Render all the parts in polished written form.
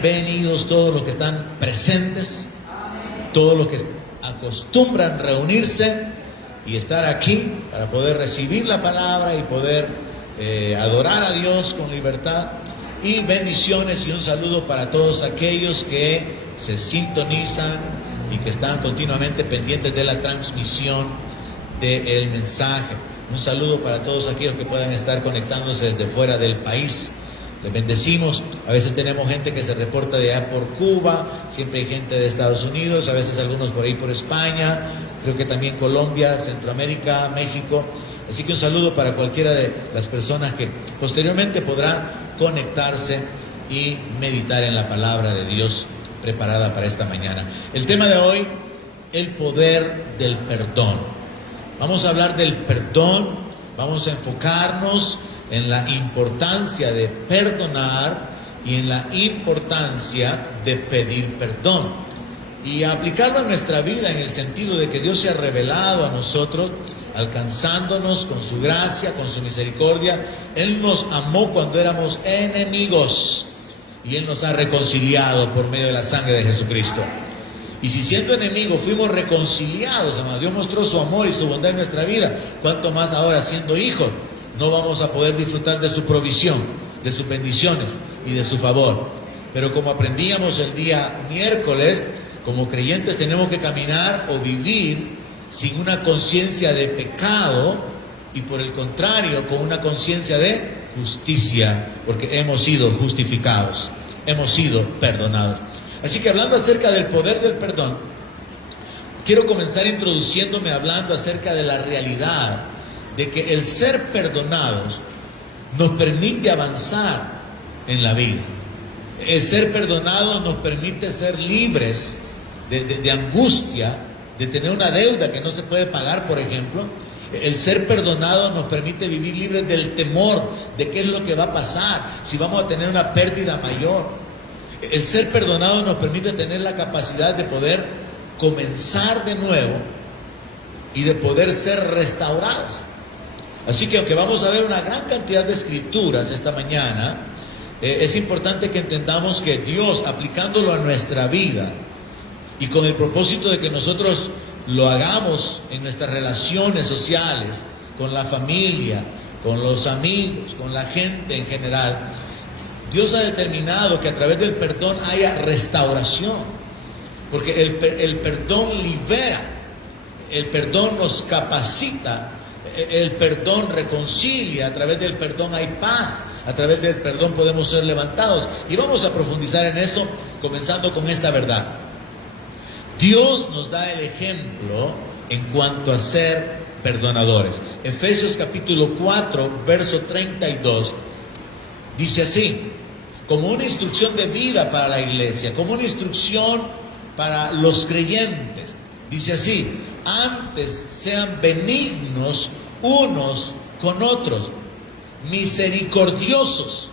Bienvenidos todos los que están presentes, todos los que acostumbran reunirse y estar aquí para poder recibir la palabra y poder adorar a Dios con libertad. Y bendiciones y un saludo para todos aquellos que se sintonizan y que están continuamente pendientes de la transmisión del mensaje. Un saludo para todos aquellos que puedan estar conectándose desde fuera del país. Les bendecimos. A veces tenemos gente que se reporta de allá por Cuba, siempre hay gente de Estados Unidos, a veces algunos por ahí por España, creo que también Colombia, Centroamérica, México. Así que un saludo para cualquiera de las personas que posteriormente podrá conectarse y meditar en la palabra de Dios preparada para esta mañana. El tema de hoy, el poder del perdón. Vamos a hablar del perdón, vamos a enfocarnos en la importancia de perdonar y en la importancia de pedir perdón y aplicarlo a nuestra vida en el sentido de que Dios se ha revelado a nosotros, alcanzándonos con su gracia, con su misericordia. Él nos amó cuando éramos enemigos y Él nos ha reconciliado por medio de la sangre de Jesucristo. Y si siendo enemigos fuimos reconciliados, amados, Dios mostró su amor y su bondad en nuestra vida, ¿cuánto más ahora siendo hijos no vamos a poder disfrutar de su provisión, de sus bendiciones y de su favor? Pero como aprendíamos el día miércoles, como creyentes tenemos que caminar o vivir sin una conciencia de pecado y por el contrario con una conciencia de justicia, porque hemos sido justificados, hemos sido perdonados. Así que hablando acerca del poder del perdón, quiero comenzar introduciéndome hablando acerca de la realidad de que el ser perdonados nos permite avanzar en la vida. El ser perdonados nos permite ser libres de angustia, de tener una deuda que no se puede pagar, por ejemplo. El ser perdonado nos permite vivir libres del temor de qué es lo que va a pasar, si vamos a tener una pérdida mayor. El ser perdonado nos permite tener la capacidad de poder comenzar de nuevo y de poder ser restaurados. Así que aunque vamos a ver una gran cantidad de escrituras esta mañana, es importante que entendamos que Dios, aplicándolo a nuestra vida y con el propósito de que nosotros lo hagamos en nuestras relaciones sociales, con la familia, con los amigos, con la gente en general, Dios ha determinado que a través del perdón haya restauración, porque el perdón libera, el perdón nos capacita, el perdón reconcilia, a través del perdón hay paz, a través del perdón podemos ser levantados. Y vamos a profundizar en eso, comenzando con esta verdad. Dios nos da el ejemplo en cuanto a ser perdonadores. Efesios capítulo 4, verso 32, dice así, como una instrucción de vida para la iglesia, como una instrucción para los creyentes. Dice así, antes sean benignos unos con otros, misericordiosos,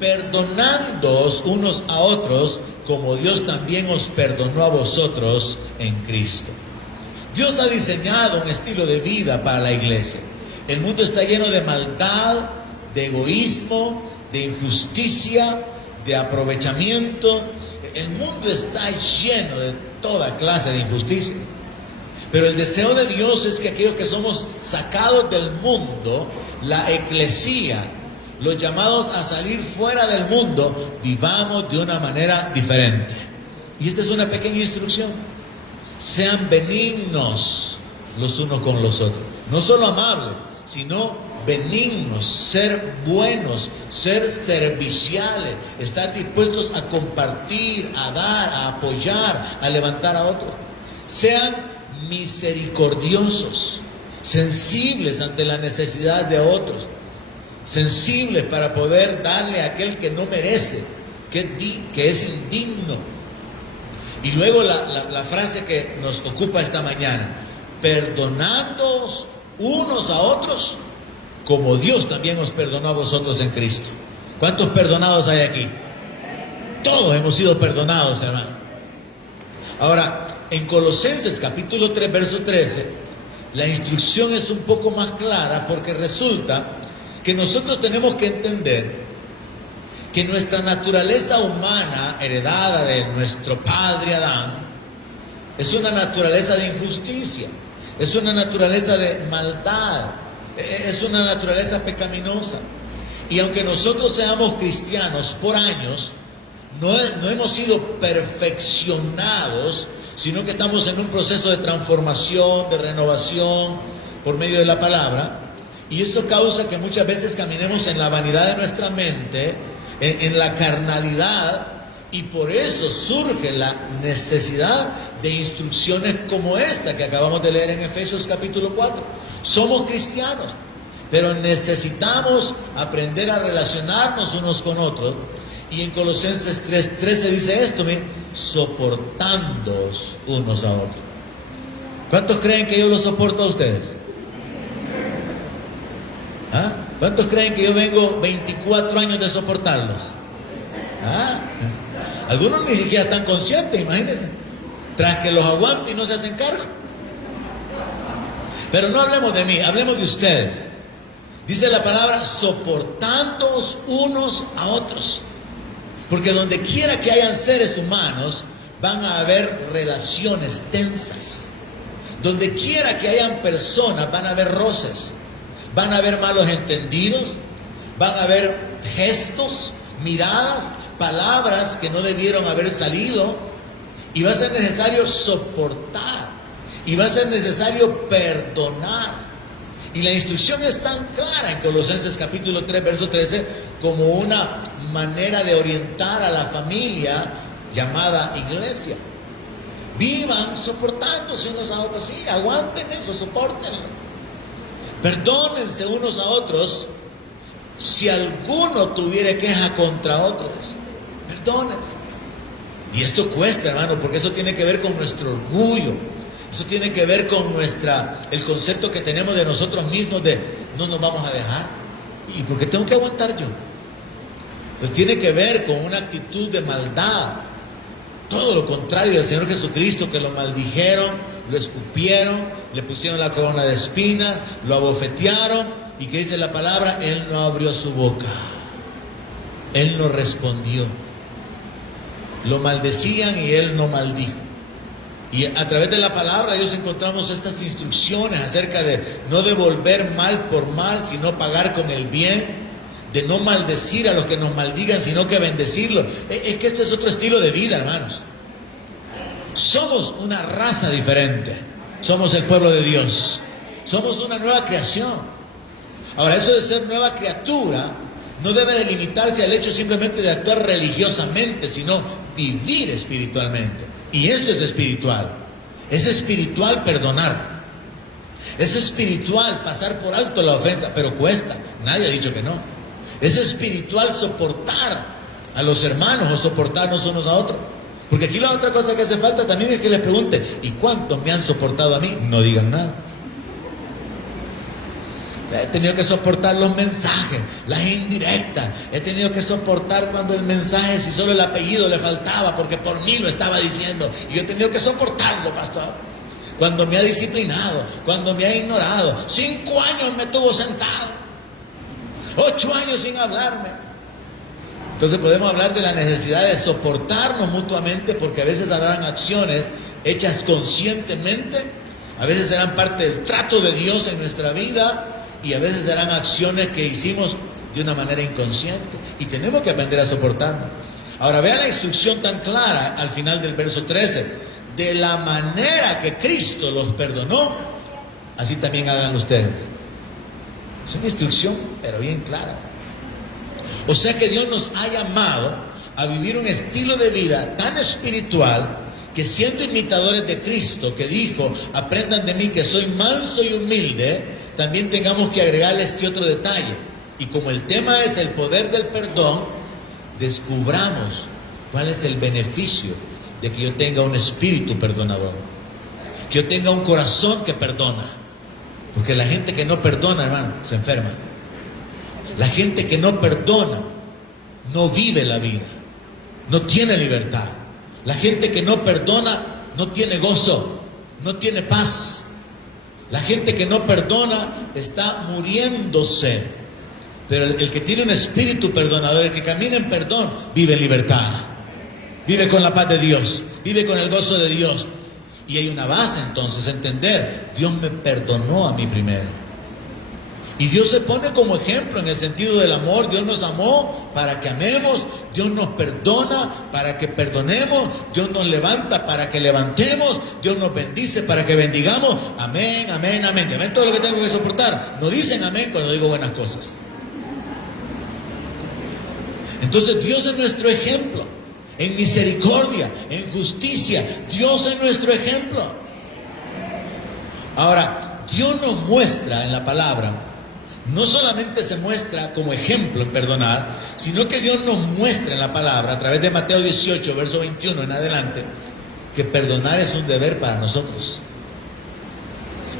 perdonándoos unos a otros, como Dios también os perdonó a vosotros en Cristo. Dios ha diseñado un estilo de vida para la iglesia. El mundo está lleno de maldad, de egoísmo, de injusticia, de aprovechamiento. El mundo está lleno de toda clase de injusticia. Pero el deseo de Dios es que aquellos que somos sacados del mundo, la eclesía, los llamados a salir fuera del mundo, vivamos de una manera diferente. Y esta es una pequeña instrucción. Sean benignos los unos con los otros. No solo amables, sino benignos, ser buenos, ser serviciales, estar dispuestos a compartir, a dar, a apoyar, a levantar a otros. Sean misericordiosos, sensibles ante la necesidad de otros, sensibles para poder darle a aquel que no merece, que es indigno. Y luego la frase que nos ocupa esta mañana, perdonándoos unos a otros, como Dios también os perdonó a vosotros en Cristo. ¿Cuántos perdonados hay aquí? Todos hemos sido perdonados, hermano. Ahora, en Colosenses capítulo 3, verso 13, la instrucción es un poco más clara, porque resulta que nosotros tenemos que entender que nuestra naturaleza humana, heredada de nuestro padre Adán, es una naturaleza de injusticia, es una naturaleza de maldad, es una naturaleza pecaminosa. Y aunque nosotros seamos cristianos por años, no hemos sido perfeccionados, sino que estamos en un proceso de transformación, de renovación por medio de la palabra. Y eso causa que muchas veces caminemos en la vanidad de nuestra mente, en la carnalidad, y por eso surge la necesidad de instrucciones como esta que acabamos de leer en Efesios capítulo 4. Somos cristianos, pero necesitamos aprender a relacionarnos unos con otros. Y en Colosenses 3:13 dice esto, miren, soportándoos unos a otros. ¿Cuántos creen que yo los soporto a ustedes? ¿Ah? ¿Cuántos creen que yo vengo 24 años de soportarlos? ¿Ah? Algunos ni siquiera están conscientes, imagínense. Tras que los aguanten y no se hacen cargo. Pero no hablemos de mí, hablemos de ustedes. Dice la palabra, soportándoos unos a otros. Porque donde quiera que hayan seres humanos, van a haber relaciones tensas. Donde quiera que hayan personas, van a haber roces. Van a haber malos entendidos. Van a haber gestos, miradas, palabras que no debieron haber salido. Y va a ser necesario soportar. Y va a ser necesario perdonar. Y la instrucción es tan clara en Colosenses capítulo 3, verso 13, como una manera de orientar a la familia llamada iglesia. Vivan soportándose unos a otros. Sí, aguanten eso, sopórtenlo. Perdónense unos a otros si alguno tuviere queja contra otros. Perdónense. Y esto cuesta, hermano, porque eso tiene que ver con nuestro orgullo. Eso tiene que ver con el concepto que tenemos de nosotros mismos de no nos vamos a dejar. ¿Y por qué tengo que aguantar yo? Pues tiene que ver con una actitud de maldad. Todo lo contrario del Señor Jesucristo, que lo maldijeron, lo escupieron, le pusieron la corona de espinas, lo abofetearon, y que dice la palabra, Él no abrió su boca. Él no respondió. Lo maldecían y Él no maldijo. Y a través de la palabra de Dios encontramos estas instrucciones acerca de no devolver mal por mal, sino pagar con el bien, de no maldecir a los que nos maldigan, sino que bendecirlos. Es que esto es otro estilo de vida, hermanos. Somos una raza diferente. Somos el pueblo de Dios. Somos una nueva creación. Ahora, eso de ser nueva criatura no debe de limitarse al hecho simplemente de actuar religiosamente, sino vivir espiritualmente. Y esto es espiritual. Es espiritual perdonar. Es espiritual pasar por alto la ofensa, pero cuesta. Nadie ha dicho que no. Es espiritual soportar a los hermanos o soportarnos unos a otros. Porque aquí la otra cosa que hace falta también es que les pregunte, ¿y cuántos me han soportado a mí? No digan nada. He tenido que soportar los mensajes, las indirectas. He tenido que soportar cuando el mensaje, si solo el apellido le faltaba, porque por mí lo estaba diciendo. Y yo he tenido que soportarlo, pastor. Cuando me ha disciplinado, cuando me ha ignorado. 5 años me tuvo sentado. 8 años sin hablarme. Entonces podemos hablar de la necesidad de soportarnos mutuamente, porque a veces habrán acciones hechas conscientemente. A veces serán parte del trato de Dios en nuestra vida. Y a veces serán acciones que hicimos de una manera inconsciente. Y tenemos que aprender a soportarnos. Ahora vean la instrucción tan clara al final del verso 13. De la manera que Cristo los perdonó, así también hagan ustedes. Es una instrucción, pero bien clara. O sea que Dios nos ha llamado a vivir un estilo de vida tan espiritual, que siendo imitadores de Cristo, que dijo, aprendan de mí que soy manso y humilde, también tengamos que agregarle este otro detalle. Y como el tema es el poder del perdón, descubramos cuál es el beneficio de que yo tenga un espíritu perdonador, que yo tenga un corazón que perdona. Porque la gente que no perdona, hermano, se enferma. La gente que no perdona no vive la vida, no tiene libertad. La gente que no perdona no tiene gozo, no tiene paz. La gente que no perdona está muriéndose Pero el que tiene un espíritu perdonador, el que camina en perdón, vive en libertad. Vive con la paz de Dios, vive con el gozo de Dios. Y hay una base entonces, entender, Dios me perdonó a mí primero. Y Dios se pone como ejemplo en el sentido del amor. Dios nos amó para que amemos, Dios nos perdona para que perdonemos, Dios nos levanta para que levantemos, Dios nos bendice para que bendigamos. Amén, amén, amén. ¿Ya ven todo lo que tengo que soportar? No dicen amén cuando digo buenas cosas. Entonces Dios es nuestro ejemplo, en misericordia, en justicia. Dios es nuestro ejemplo. Ahora, Dios nos muestra en la palabra, no solamente se muestra como ejemplo en perdonar, sino que Dios nos muestra en la palabra, a través de Mateo 18, verso 21 en adelante, que perdonar es un deber para nosotros.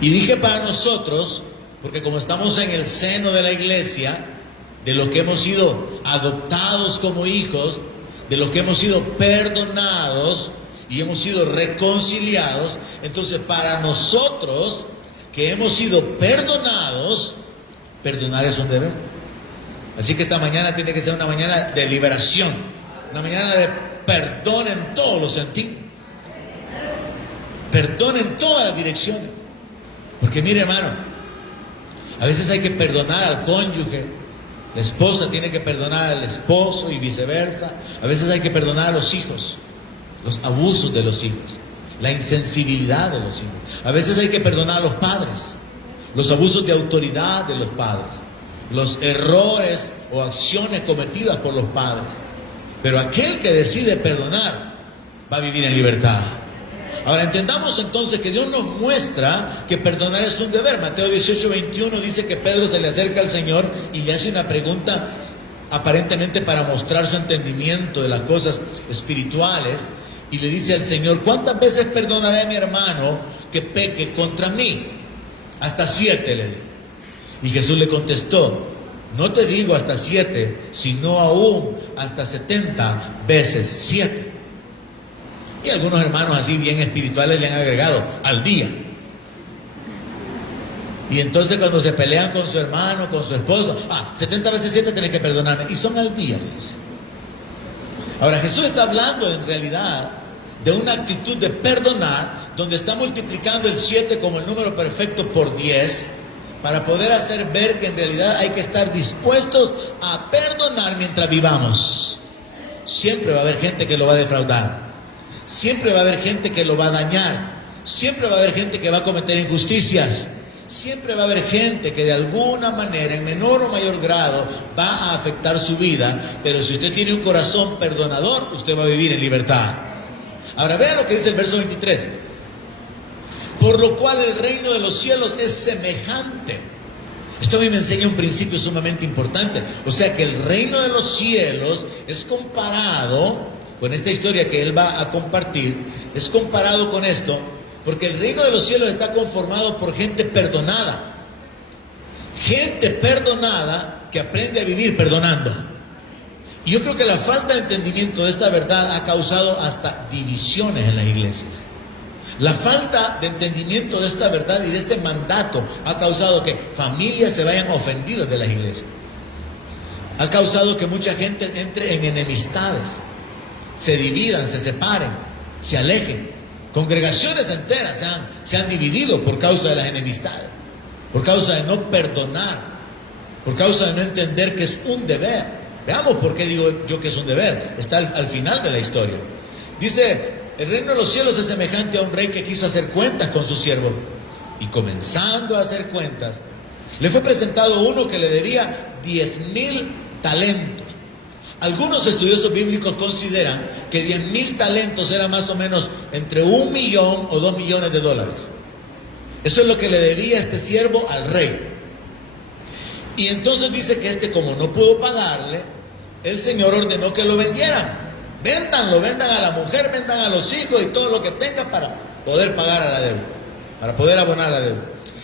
Y dije para nosotros, porque como estamos en el seno de la iglesia, de lo que hemos sido adoptados como hijos, de lo que hemos sido perdonados y hemos sido reconciliados, entonces para nosotros que hemos sido perdonados, perdonar es un deber. Así que esta mañana tiene que ser una mañana de liberación, una mañana de perdón en todos los sentidos, perdón en todas las direcciones. Porque mire, hermano, a veces hay que perdonar al cónyuge, la esposa tiene que perdonar al esposo y viceversa. A veces hay que perdonar a los hijos, los abusos de los hijos, la insensibilidad de los hijos. A veces hay que perdonar a los padres, los abusos de autoridad de los padres, los errores o acciones cometidas por los padres. Pero aquel que decide perdonar va a vivir en libertad. Ahora entendamos entonces que Dios nos muestra que perdonar es un deber. Mateo 18, 21 dice que Pedro se le acerca al Señor y le hace una pregunta aparentemente para mostrar su entendimiento de las cosas espirituales, y le dice al Señor: ¿cuántas veces perdonaré a mi hermano que peque contra mí? Hasta 7, le dijo. Y Jesús le contestó: no te digo hasta 7, sino aún hasta 70 veces 7. Y algunos hermanos así bien espirituales le han agregado al día. Y entonces cuando se pelean con su hermano, con su esposo, 70 veces 7 tenés que perdonarme. Y son al día, le dice. Ahora Jesús está hablando en realidad de una actitud de perdonar, donde está multiplicando el 7 como el número perfecto por 10, para poder hacer ver que en realidad hay que estar dispuestos a perdonar mientras vivamos. Siempre va a haber gente que lo va a defraudar, siempre va a haber gente que lo va a dañar, siempre va a haber gente que va a cometer injusticias, siempre va a haber gente que de alguna manera, en menor o mayor grado, va a afectar su vida. Pero si usted tiene un corazón perdonador, usted va a vivir en libertad. Ahora vea lo que dice el verso 23. Por lo cual el reino de los cielos es semejante. Esto a mí me enseña un principio sumamente importante. O sea que el reino de los cielos es comparado con esta historia que él va a compartir. Es comparado con esto porque el reino de los cielos está conformado por gente perdonada. Gente perdonada que aprende a vivir perdonando. Y yo creo que la falta de entendimiento de esta verdad ha causado hasta divisiones en las iglesias. La falta de entendimiento de esta verdad y de este mandato ha causado que familias se vayan ofendidas de las iglesias. Ha causado que mucha gente entre en enemistades, se dividan, se separen, se alejen. Congregaciones enteras se han dividido por causa de las enemistades, por causa de no perdonar, por causa de no entender que es un deber. Veamos por qué digo yo que es un deber. Está al final de la historia. Dice: el reino de los cielos es semejante a un rey que quiso hacer cuentas con sus siervos. Y comenzando a hacer cuentas, le fue presentado uno que le debía 10,000 talentos. Algunos estudiosos bíblicos consideran que 10,000 talentos era más o menos entre 1 millón o 2 millones de dólares. Eso es lo que le debía este siervo al rey. Y entonces dice que como no pudo pagarle, el Señor ordenó que lo vendieran. Véndanlo, vendan a la mujer, vendan a los hijos y todo lo que tengan para poder pagar a la deuda, para poder abonar la deuda.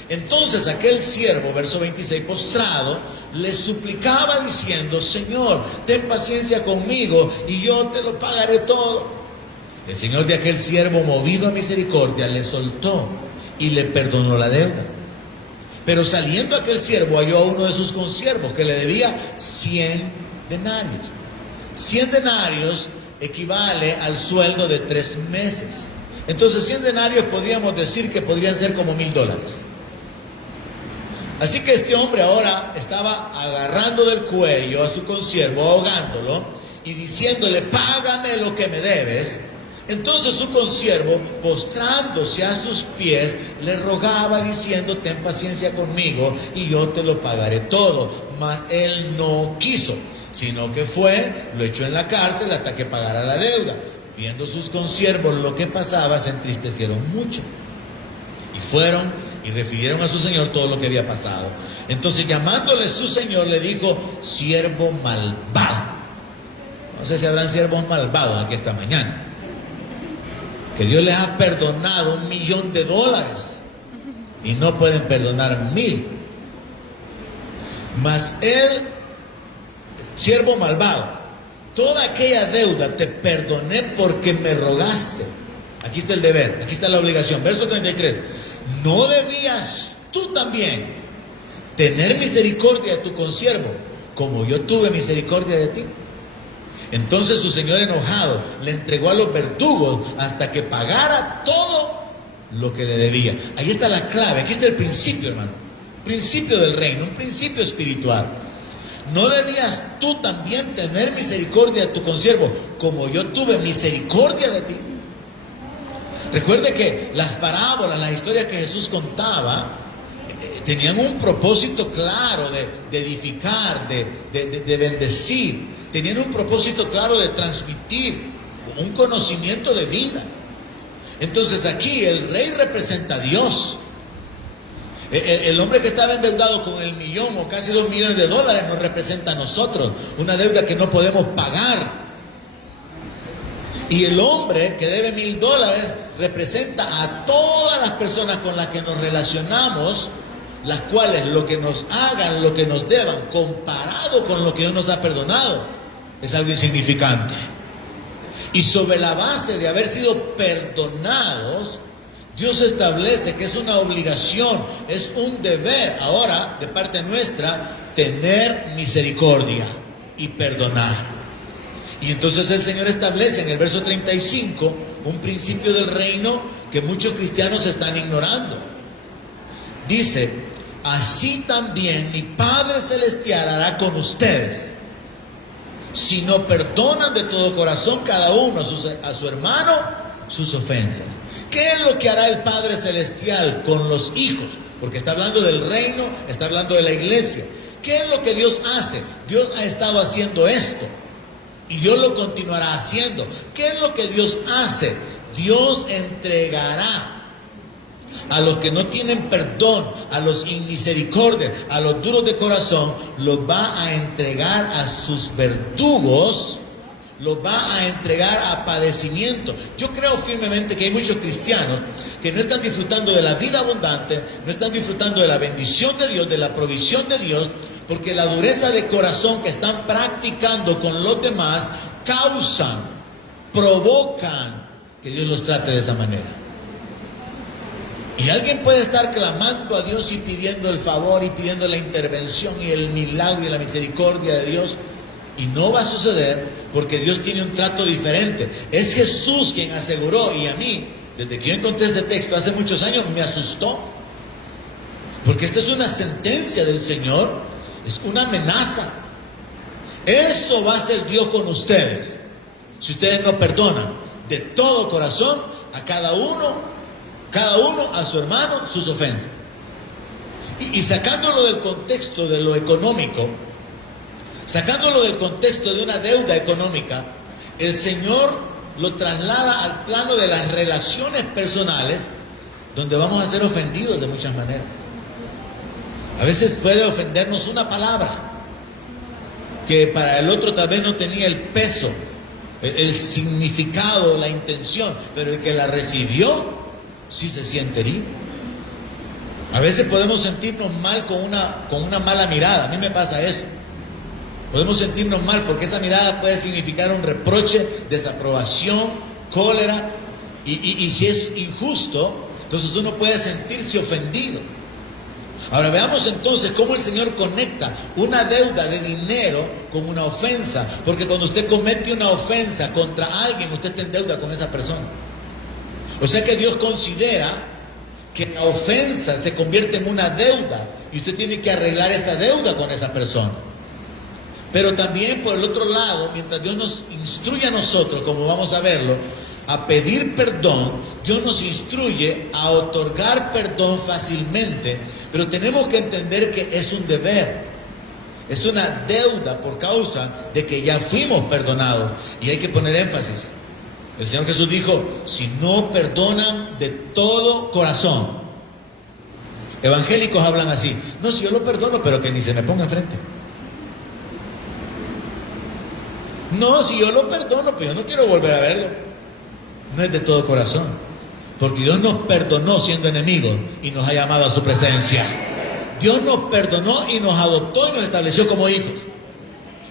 Entonces aquel siervo, verso 26, postrado, le suplicaba diciendo: Señor, ten paciencia conmigo y yo te lo pagaré todo. El Señor de aquel siervo, movido a misericordia, le soltó y le perdonó la deuda. Pero saliendo aquel siervo halló a uno de sus consiervos que le debía 100 denarios. 100 denarios equivale al sueldo de 3 meses. Entonces 100 denarios podríamos decir que podrían ser como $1000. Así que este hombre ahora estaba agarrando del cuello a su consiervo, ahogándolo y diciéndole: págame lo que me debes. Entonces su consiervo, postrándose a sus pies, le rogaba diciendo: ten paciencia conmigo y yo te lo pagaré todo. Mas él no quiso, sino que fue, lo echó en la cárcel hasta que pagara la deuda. Viendo sus consiervos lo que pasaba, se entristecieron mucho y fueron y refirieron a su señor todo lo que había pasado. Entonces, llamándole su señor, le dijo: siervo malvado. No sé si habrán siervos malvados aquí esta mañana, que Dios les ha perdonado $1.000.000 y no pueden perdonar 1000. Mas él, siervo malvado, toda aquella deuda te perdoné porque me rogaste. Aquí está el deber, aquí está la obligación. Verso 33. ¿No debías tú también tener misericordia de tu consiervo, como yo tuve misericordia de ti? Entonces su señor, enojado, le entregó a los verdugos hasta que pagara todo lo que le debía. Ahí está la clave, aquí está el principio, hermano. Principio del reino, un principio espiritual. ¿No debías tú también tener misericordia de tu consiervo, como yo tuve misericordia de ti? Recuerde que las parábolas, las historias que Jesús contaba, tenían un propósito claro de edificar, de bendecir. Tenían un propósito claro de transmitir un conocimiento de vida. Entonces aquí el rey representa a Dios. El hombre que estaba endeudado con el millón o casi $2 millones nos representa a nosotros. Una deuda que no podemos pagar. Y el hombre que debe $1.000 representa a todas las personas con las que nos relacionamos, las cuales lo que nos hagan, lo que nos deban, comparado con lo que Dios nos ha perdonado, es algo insignificante. Y sobre la base de haber sido perdonados, Dios establece que es una obligación, es un deber ahora de parte nuestra tener misericordia y perdonar. Y entonces el Señor establece en el verso 35 un principio del reino que muchos cristianos están ignorando. Dice: así también mi Padre Celestial hará con ustedes, si no perdonan de todo corazón cada uno a su hermano sus ofensas. ¿Qué es lo que hará el Padre Celestial con los hijos? Porque está hablando del reino, está hablando de la iglesia. ¿Qué es lo que Dios hace? Dios ha estado haciendo esto y Dios lo continuará haciendo. ¿Qué es lo que Dios hace? Dios entregará a los que no tienen perdón, a los inmisericordias, a los duros de corazón, los va a entregar a sus verdugos, los va a entregar a padecimiento. Yo creo firmemente que hay muchos cristianos que no están disfrutando de la vida abundante, no están disfrutando de la bendición de Dios, de la provisión de Dios, porque la dureza de corazón que están practicando con los demás provocan que Dios los trate de esa manera. Y alguien puede estar clamando a Dios y pidiendo el favor y pidiendo la intervención y el milagro y la misericordia de Dios, y no va a suceder porque Dios tiene un trato diferente. Es Jesús quien aseguró, y a mí, desde que yo encontré este texto hace muchos años, me asustó, porque esta es una sentencia del Señor, es una amenaza. Eso va a hacer Dios con ustedes si ustedes no perdonan de todo corazón a cada uno a su hermano sus ofensas. Y sacándolo del contexto de lo económico, sacándolo del contexto de una deuda económica, el Señor lo traslada al plano de las relaciones personales, donde vamos a ser ofendidos de muchas maneras. A veces puede ofendernos una palabra que para el otro tal vez no tenía el peso, el significado, la intención, pero el que la recibió sí se siente herido. A veces podemos sentirnos mal con una mala mirada. A mí me pasa eso. Podemos sentirnos mal porque esa mirada puede significar un reproche, desaprobación, cólera, y si es injusto, entonces uno puede sentirse ofendido. Ahora veamos entonces cómo el Señor conecta una deuda de dinero con una ofensa. Porque cuando usted comete una ofensa contra alguien, usted está en deuda con esa persona. O sea que Dios considera que la ofensa se convierte en una deuda y usted tiene que arreglar esa deuda con esa persona. Pero también por el otro lado, mientras Dios nos instruye a nosotros, como vamos a verlo, a pedir perdón, Dios nos instruye a otorgar perdón fácilmente, pero tenemos que entender que es un deber, es una deuda por causa de que ya fuimos perdonados, y hay que poner énfasis. El Señor Jesús dijo, si no perdonan de todo corazón. Evangélicos hablan así, no, si yo lo perdono, pero que ni se me ponga enfrente. No, si yo lo perdono, pero yo no quiero volver a verlo. No es de todo corazón, porque Dios nos perdonó siendo enemigos y nos ha llamado a su presencia. Dios nos perdonó y nos adoptó y nos estableció como hijos.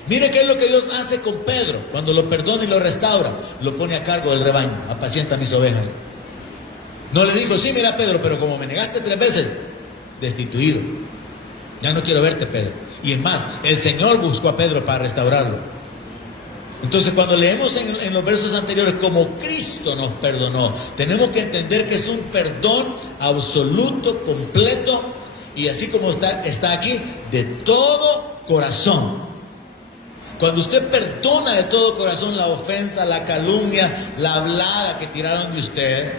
Mire qué es lo que Dios hace con Pedro cuando lo perdona y lo restaura. Lo pone a cargo del rebaño, apacienta mis ovejas. No le digo, sí, mira Pedro, pero como me negaste 3 veces, destituido. Ya no quiero verte, Pedro. Y es más, el Señor buscó a Pedro para restaurarlo. Entonces cuando leemos en los versos anteriores como Cristo nos perdonó, tenemos que entender que es un perdón absoluto, completo, y así como está aquí, de todo corazón. Cuando usted perdona de todo corazón la ofensa, la calumnia, la hablada que tiraron de usted,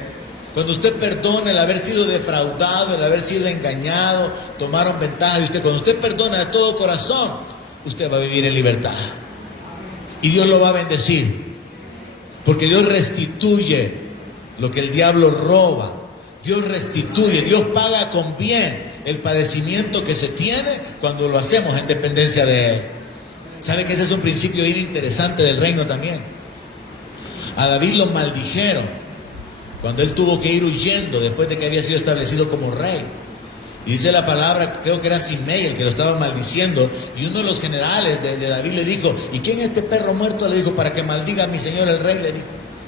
cuando usted perdona el haber sido defraudado, el haber sido engañado, tomaron ventaja de usted, cuando usted perdona de todo corazón, usted va a vivir en libertad. Y Dios lo va a bendecir, porque Dios restituye lo que el diablo roba. Dios restituye, Dios paga con bien el padecimiento que se tiene cuando lo hacemos en dependencia de Él. ¿Sabe que ese es un principio bien interesante del reino también? A David lo maldijeron cuando él tuvo que ir huyendo después de que había sido establecido como rey. Y dice la palabra, creo que era Simei el que lo estaba maldiciendo, y uno de los generales de David le dijo, ¿y quién es este perro muerto? Le dijo, para que maldiga a mi señor el rey, le dijo,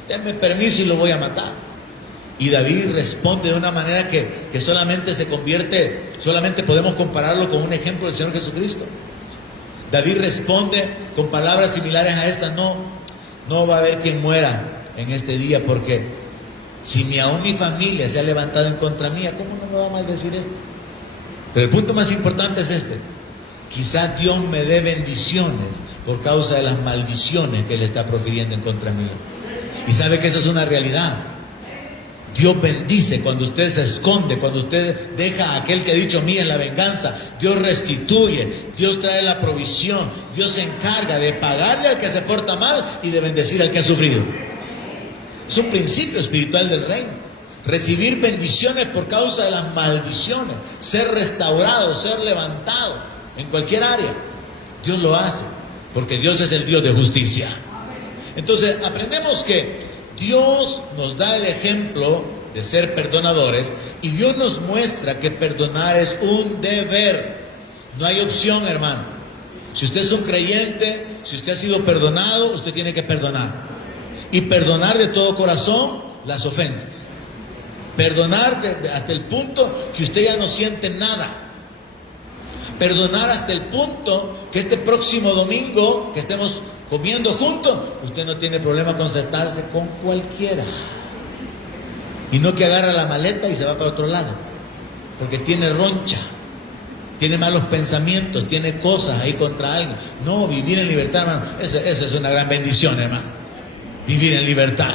denme permiso y lo voy a matar. Y David responde de una manera que solamente se convierte, solamente podemos compararlo con un ejemplo del Señor Jesucristo. David responde con palabras similares a esta, no va a haber quien muera en este día, porque si aún mi familia se ha levantado en contra mía, ¿cómo no me va a maldecir esto? Pero el punto más importante es este: quizás Dios me dé bendiciones por causa de las maldiciones que Él está profiriendo en contra mí. Y sabe que eso es una realidad. Dios bendice cuando usted se esconde, cuando usted deja a aquel que ha dicho mía es la venganza. Dios restituye, Dios trae la provisión, Dios se encarga de pagarle al que se porta mal y de bendecir al que ha sufrido. Es un principio espiritual del reino. Recibir bendiciones por causa de las maldiciones, ser restaurado, ser levantado en cualquier área. Dios lo hace, porque Dios es el Dios de justicia. Entonces aprendemos que Dios nos da el ejemplo de ser perdonadores, y Dios nos muestra que perdonar es un deber. No hay opción, hermano. Si usted es un creyente, si usted ha sido perdonado, usted tiene que perdonar. Y perdonar de todo corazón las ofensas. Perdonar hasta el punto que usted ya no siente nada. Perdonar hasta el punto que este próximo domingo que estemos comiendo juntos, usted no tiene problema con sentarse con cualquiera. Y no que agarra la maleta y se va para otro lado, porque tiene roncha, tiene malos pensamientos, tiene cosas ahí contra alguien. No, vivir en libertad, hermano, eso es una gran bendición, hermano. Vivir en libertad.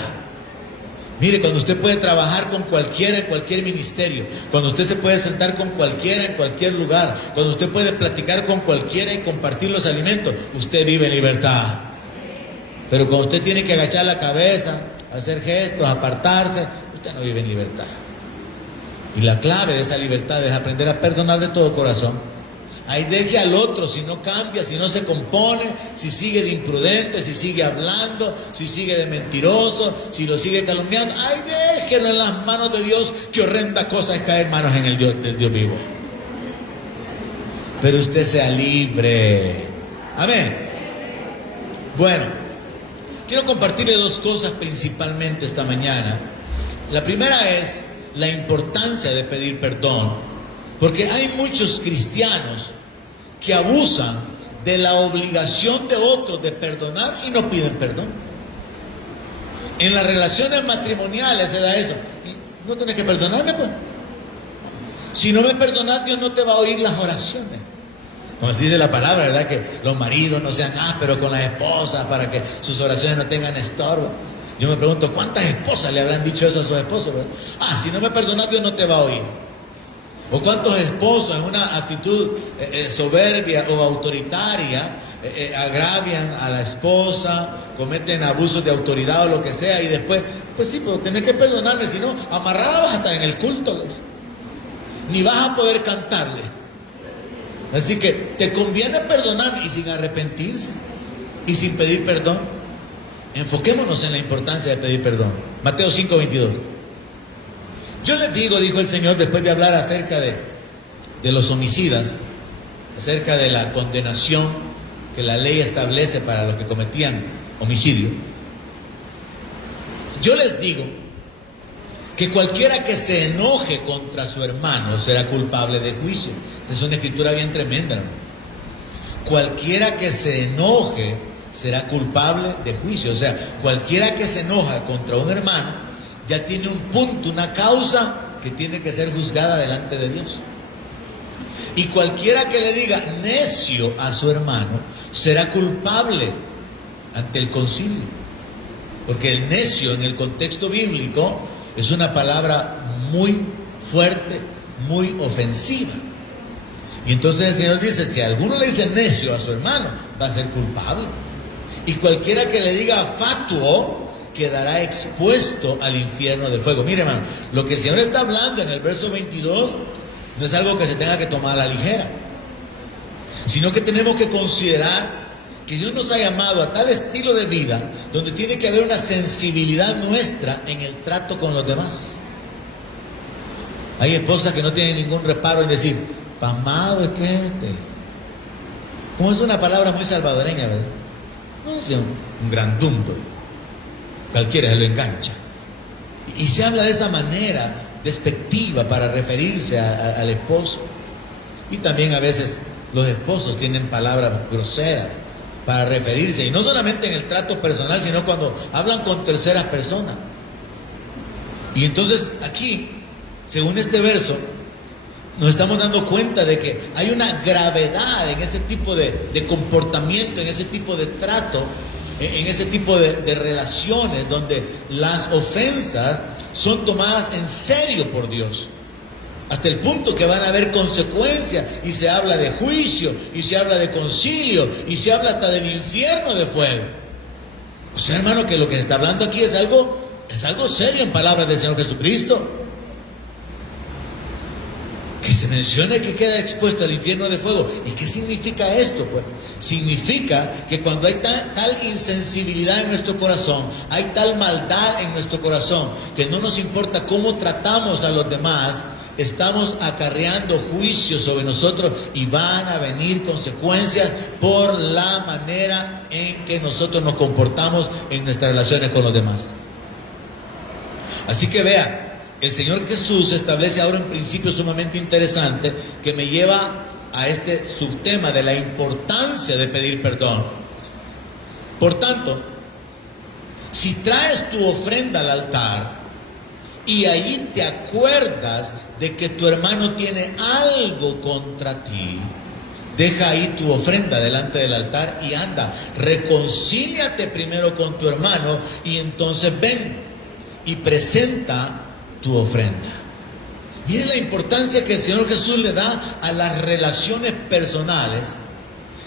Mire, cuando usted puede trabajar con cualquiera en cualquier ministerio, cuando usted se puede sentar con cualquiera en cualquier lugar, cuando usted puede platicar con cualquiera y compartir los alimentos, usted vive en libertad. Pero cuando usted tiene que agachar la cabeza, hacer gestos, apartarse, usted no vive en libertad. Y la clave de esa libertad es aprender a perdonar de todo corazón. Ahí deje al otro, si no cambia, si no se compone, si sigue de imprudente, si sigue hablando, si sigue de mentiroso, si lo sigue calumniando, ahí déjelo en las manos de Dios, que horrenda cosa es caer manos en el Dios, del Dios vivo. Pero usted sea libre. Amén. Bueno, quiero compartirle 2 cosas principalmente esta mañana. La primera es la importancia de pedir perdón. Porque hay muchos cristianos que abusan de la obligación de otros de perdonar y no piden perdón. En las relaciones matrimoniales se da eso. Y no tienes que perdonarme, pues. Si no me perdonas, Dios no te va a oír las oraciones. Como se dice la palabra, ¿verdad? Que los maridos no sean ásperos con las esposas para que sus oraciones no tengan estorbo. Yo me pregunto, ¿cuántas esposas le habrán dicho eso a sus esposos, ¿verdad? Si no me perdonas, Dios no te va a oír. O cuántos esposos en una actitud soberbia o autoritaria agravian a la esposa, cometen abusos de autoridad o lo que sea, y después, pues sí, pero tenés que perdonarle, si no, amarrada vas a estar en el culto, ni vas a poder cantarle. Así que te conviene perdonar y sin arrepentirse y sin pedir perdón. Enfoquémonos en la importancia de pedir perdón. Mateo 5:22. Yo les digo, dijo el Señor, después de hablar acerca de los homicidas, acerca de la condenación que la ley establece para los que cometían homicidio. Yo les digo que cualquiera que se enoje contra su hermano será culpable de juicio. Es una escritura bien tremenda, ¿no? Cualquiera que se enoje será culpable de juicio. O sea, cualquiera que se enoja contra un hermano ya tiene un punto, una causa que tiene que ser juzgada delante de Dios. Y cualquiera que le diga necio a su hermano será culpable ante el concilio. Porque el necio en el contexto bíblico es una palabra muy fuerte, muy ofensiva. Y entonces el Señor dice, si alguno le dice necio a su hermano, va a ser culpable. Y cualquiera que le diga fatuo quedará expuesto al infierno de fuego. Mire, hermano, lo que el Señor está hablando en el verso 22 no es algo que se tenga que tomar a la ligera, sino que tenemos que considerar que Dios nos ha llamado a tal estilo de vida donde tiene que haber una sensibilidad nuestra en el trato con los demás. Hay esposas que no tienen ningún reparo en decir, pamado es que como es una palabra muy salvadoreña, ¿verdad? No es un grandunto, cualquiera se lo engancha. Y se habla de esa manera despectiva para referirse al esposo. Y también a veces los esposos tienen palabras groseras para referirse, y no solamente en el trato personal, sino cuando hablan con terceras personas. Y entonces aquí, según este verso, nos estamos dando cuenta de que hay una gravedad en ese tipo de comportamiento, en ese tipo de trato, en ese tipo de relaciones donde las ofensas son tomadas en serio por Dios, hasta el punto que van a haber consecuencias, y se habla de juicio, y se habla de concilio, y se habla hasta del infierno de fuego. O sea, hermano, que lo que se está hablando aquí es algo serio en palabras del Señor Jesucristo. Que se mencione que queda expuesto al infierno de fuego. ¿Y qué significa esto? Pues significa que cuando hay tal insensibilidad en nuestro corazón, hay tal maldad en nuestro corazón, que no nos importa cómo tratamos a los demás, estamos acarreando juicio sobre nosotros, y van a venir consecuencias por la manera en que nosotros nos comportamos en nuestras relaciones con los demás. Así que vea, el Señor Jesús establece ahora un principio sumamente interesante que me lleva a este subtema de la importancia de pedir perdón. Por tanto, si traes tu ofrenda al altar y allí te acuerdas de que tu hermano tiene algo contra ti, deja ahí tu ofrenda delante del altar y anda, reconcíliate primero con tu hermano, y entonces ven y presenta tu ofrenda. Miren la importancia que el Señor Jesús le da a las relaciones personales,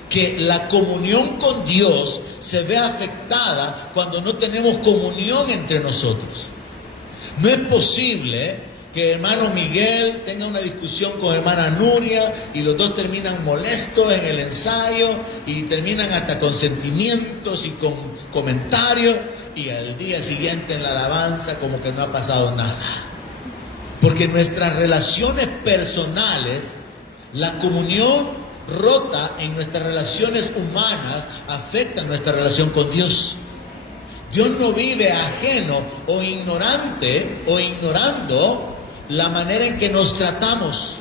que la comunión con Dios se ve afectada cuando no tenemos comunión entre nosotros. No es posible que hermano Miguel tenga una discusión con hermana Nuria y los dos terminan molestos en el ensayo y terminan hasta con sentimientos y con comentarios, y al día siguiente en la alabanza como que no ha pasado nada. Porque nuestras relaciones personales, la comunión rota en nuestras relaciones humanas, afecta nuestra relación con Dios. Dios no vive ajeno o ignorante o ignorando la manera en que nos tratamos.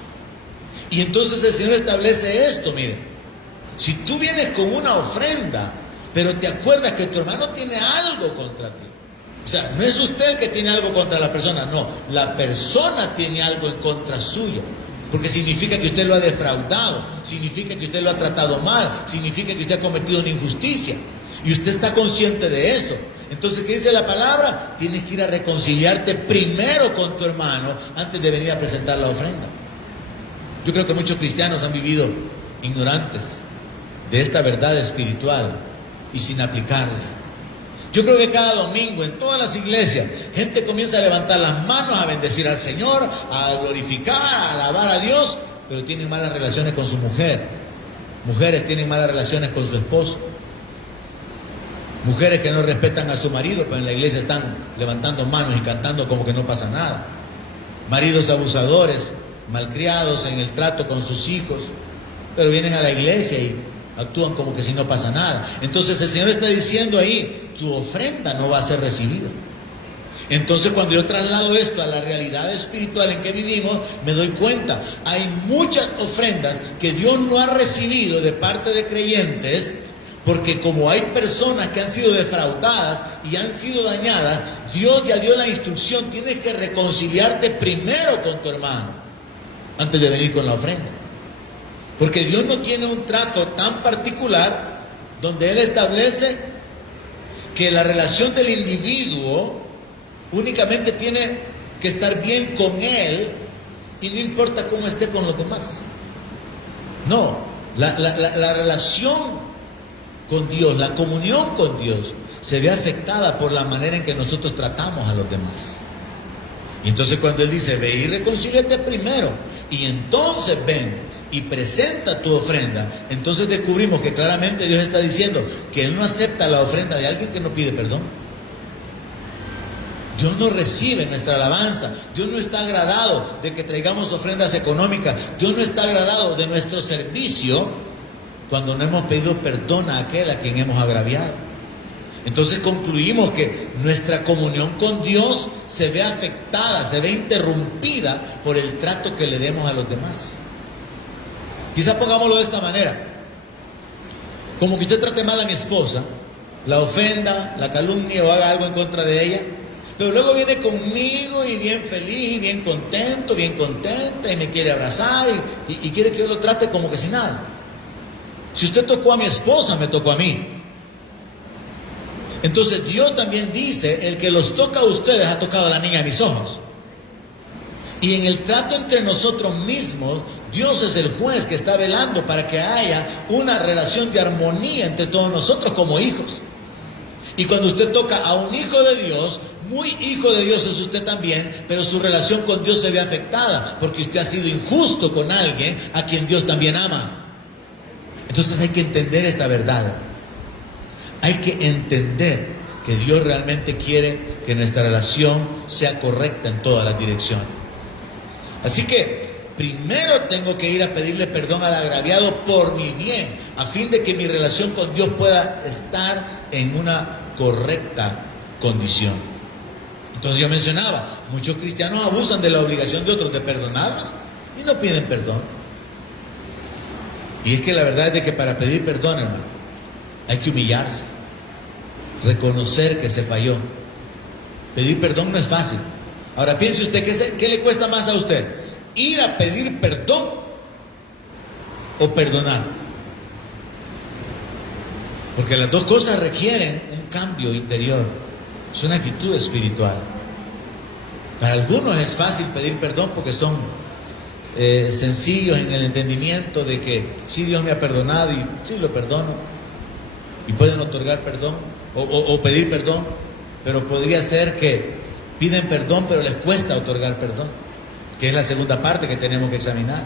Y entonces el Señor establece esto, mire. Si tú vienes con una ofrenda, pero te acuerdas que tu hermano tiene algo contra ti. O sea, no es usted el que tiene algo contra la persona, no. La persona tiene algo en contra suyo. Porque significa que usted lo ha defraudado, significa que usted lo ha tratado mal, significa que usted ha cometido una injusticia. Y usted está consciente de eso. Entonces, ¿qué dice la palabra? Tienes que ir a reconciliarte primero con tu hermano antes de venir a presentar la ofrenda. Yo creo que muchos cristianos han vivido ignorantes de esta verdad espiritual y sin aplicarla. Yo creo que cada domingo en todas las iglesias gente comienza a levantar las manos, a bendecir al Señor, a glorificar, a alabar a Dios, pero tienen malas relaciones con su mujer. Mujeres tienen malas relaciones con su esposo. Mujeres que no respetan a su marido, pero en la iglesia están levantando manos y cantando como que no pasa nada. Maridos abusadores, malcriados en el trato con sus hijos, pero vienen a la iglesia y actúan como que si no pasa nada. Entonces el Señor está diciendo ahí, tu ofrenda no va a ser recibida. Entonces cuando yo traslado esto a la realidad espiritual en que vivimos, me doy cuenta, hay muchas ofrendas que Dios no ha recibido de parte de creyentes, porque como hay personas que han sido defraudadas y han sido dañadas, Dios ya dio la instrucción, tienes que reconciliarte primero con tu hermano antes de venir con la ofrenda. Porque Dios no tiene un trato tan particular donde Él establece que la relación del individuo únicamente tiene que estar bien con Él y no importa cómo esté con los demás. No, la relación con Dios, la comunión con Dios se ve afectada por la manera en que nosotros tratamos a los demás. Y entonces cuando Él dice, ve y reconcíliate primero, y entonces ven y presenta tu ofrenda, entonces descubrimos que claramente Dios está diciendo que Él no acepta la ofrenda de alguien que no pide perdón. Dios no recibe nuestra alabanza. Dios no está agradado de que traigamos ofrendas económicas. Dios no está agradado de nuestro servicio cuando no hemos pedido perdón a aquel a quien hemos agraviado. Entonces concluimos que nuestra comunión con Dios se ve afectada, se ve interrumpida por el trato que le demos a los demás. Quizá pongámoslo de esta manera. Como que usted trate mal a mi esposa, la ofenda, la calumnie o haga algo en contra de ella, pero luego viene conmigo y bien feliz, y bien contento, bien contenta, y me quiere abrazar y quiere que yo lo trate como que sin nada. Si usted tocó a mi esposa, me tocó a mí. Entonces Dios también dice, el que los toca a ustedes ha tocado a la niña de mis ojos. Y en el trato entre nosotros mismos, Dios es el juez que está velando para que haya una relación de armonía entre todos nosotros como hijos. Y cuando usted toca a un hijo de Dios, muy hijo de Dios es usted también, pero su relación con Dios se ve afectada porque usted ha sido injusto con alguien a quien Dios también ama. Entonces hay que entender esta verdad. Hay que entender que Dios realmente quiere que nuestra relación sea correcta en todas las direcciones. Así que primero tengo que ir a pedirle perdón al agraviado por mi bien, a fin de que mi relación con Dios pueda estar en una correcta condición. Entonces yo mencionaba, muchos cristianos abusan de la obligación de otros de perdonarlos y no piden perdón. Y es que la verdad es de que para pedir perdón, hermano, hay que humillarse, reconocer que se falló. Pedir perdón no es fácil. Ahora piense usted, ¿qué le cuesta más a usted? ¿Ir a pedir perdón o perdonar? Porque las dos cosas requieren un cambio interior. Es una actitud espiritual. Para algunos es fácil pedir perdón porque son sencillos en el entendimiento de que sí, Dios me ha perdonado y sí, lo perdono, y pueden otorgar perdón o pedir perdón, pero podría ser que piden perdón pero les cuesta otorgar perdón, que es la segunda parte que tenemos que examinar.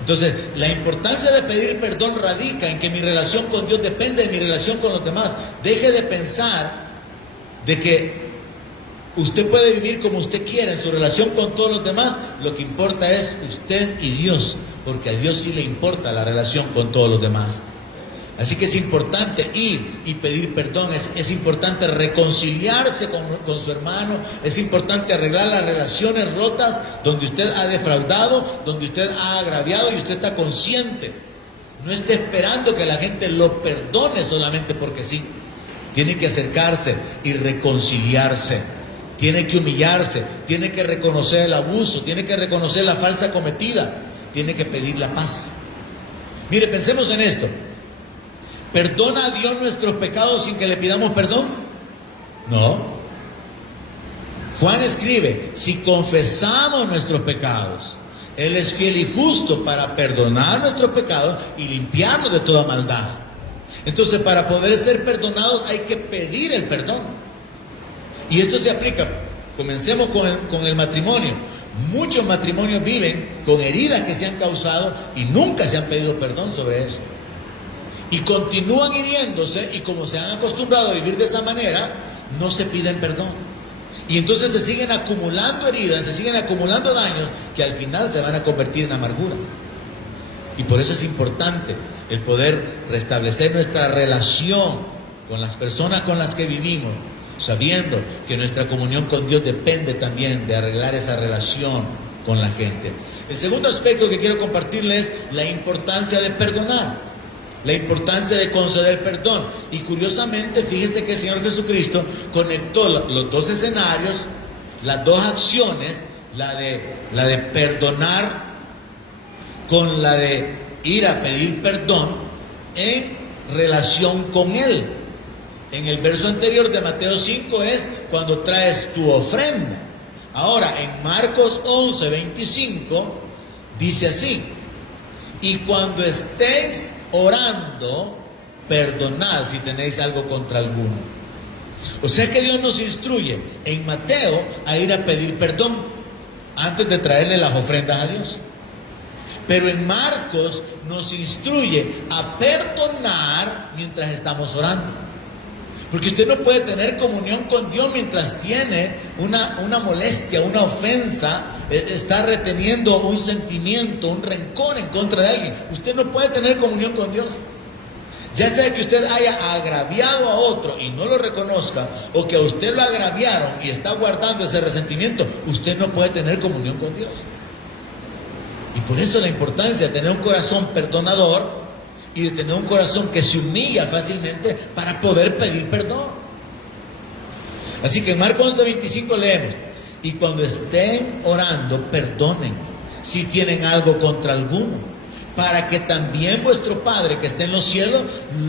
Entonces la importancia de pedir perdón radica en que mi relación con Dios depende de mi relación con los demás. Deje de pensar de que usted puede vivir como usted quiera en su relación con todos los demás. Lo que importa es usted y Dios, porque a Dios sí le importa la relación con todos los demás. Así que es importante ir y pedir perdón, es importante reconciliarse con su hermano, es importante arreglar las relaciones rotas donde usted ha defraudado, donde usted ha agraviado y usted está consciente. No esté esperando que la gente lo perdone solamente porque sí. Tiene que acercarse y reconciliarse, tiene que humillarse, tiene que reconocer el abuso, tiene que reconocer la falta cometida, tiene que pedir la paz. Mire, pensemos en esto. ¿Perdona a Dios nuestros pecados sin que le pidamos perdón? No. Juan escribe, si confesamos nuestros pecados, Él es fiel y justo para perdonar nuestros pecados y limpiarnos de toda maldad. Entonces, para poder ser perdonados hay que pedir el perdón. Y esto se aplica, comencemos con el matrimonio. Muchos matrimonios viven con heridas que se han causado y nunca se han pedido perdón sobre eso. Y continúan hiriéndose, y como se han acostumbrado a vivir de esa manera, no se piden perdón. Y entonces se siguen acumulando heridas, se siguen acumulando daños que al final se van a convertir en amargura. Y por eso es importante el poder restablecer nuestra relación con las personas con las que vivimos, sabiendo que nuestra comunión con Dios depende también de arreglar esa relación con la gente. El segundo aspecto que quiero compartirles es la importancia de perdonar. La importancia de conceder perdón. Y curiosamente, fíjese que el Señor Jesucristo conectó los dos escenarios, las dos acciones, la de perdonar con la de ir a pedir perdón en relación con Él. En el verso anterior de Mateo 5 es cuando traes tu ofrenda. Ahora, en Marcos 11:25 dice así: y cuando estéis orando, perdonad si tenéis algo contra alguno. O sea que Dios nos instruye en Mateo a ir a pedir perdón antes de traerle las ofrendas a Dios. Pero en Marcos nos instruye a perdonar mientras estamos orando. Porque usted no puede tener comunión con Dios mientras tiene una molestia, una ofensa, está reteniendo un sentimiento, un rencor en contra de alguien. Usted no puede tener comunión con Dios. Ya sea que usted haya agraviado a otro y no lo reconozca, o que a usted lo agraviaron y está guardando ese resentimiento, usted no puede tener comunión con Dios. Y por eso la importancia de tener un corazón perdonador y de tener un corazón que se humilla fácilmente para poder pedir perdón. Así que en Marcos 11:25 leemos: y cuando estén orando, perdonen si tienen algo contra alguno, para que también vuestro Padre que está en los cielos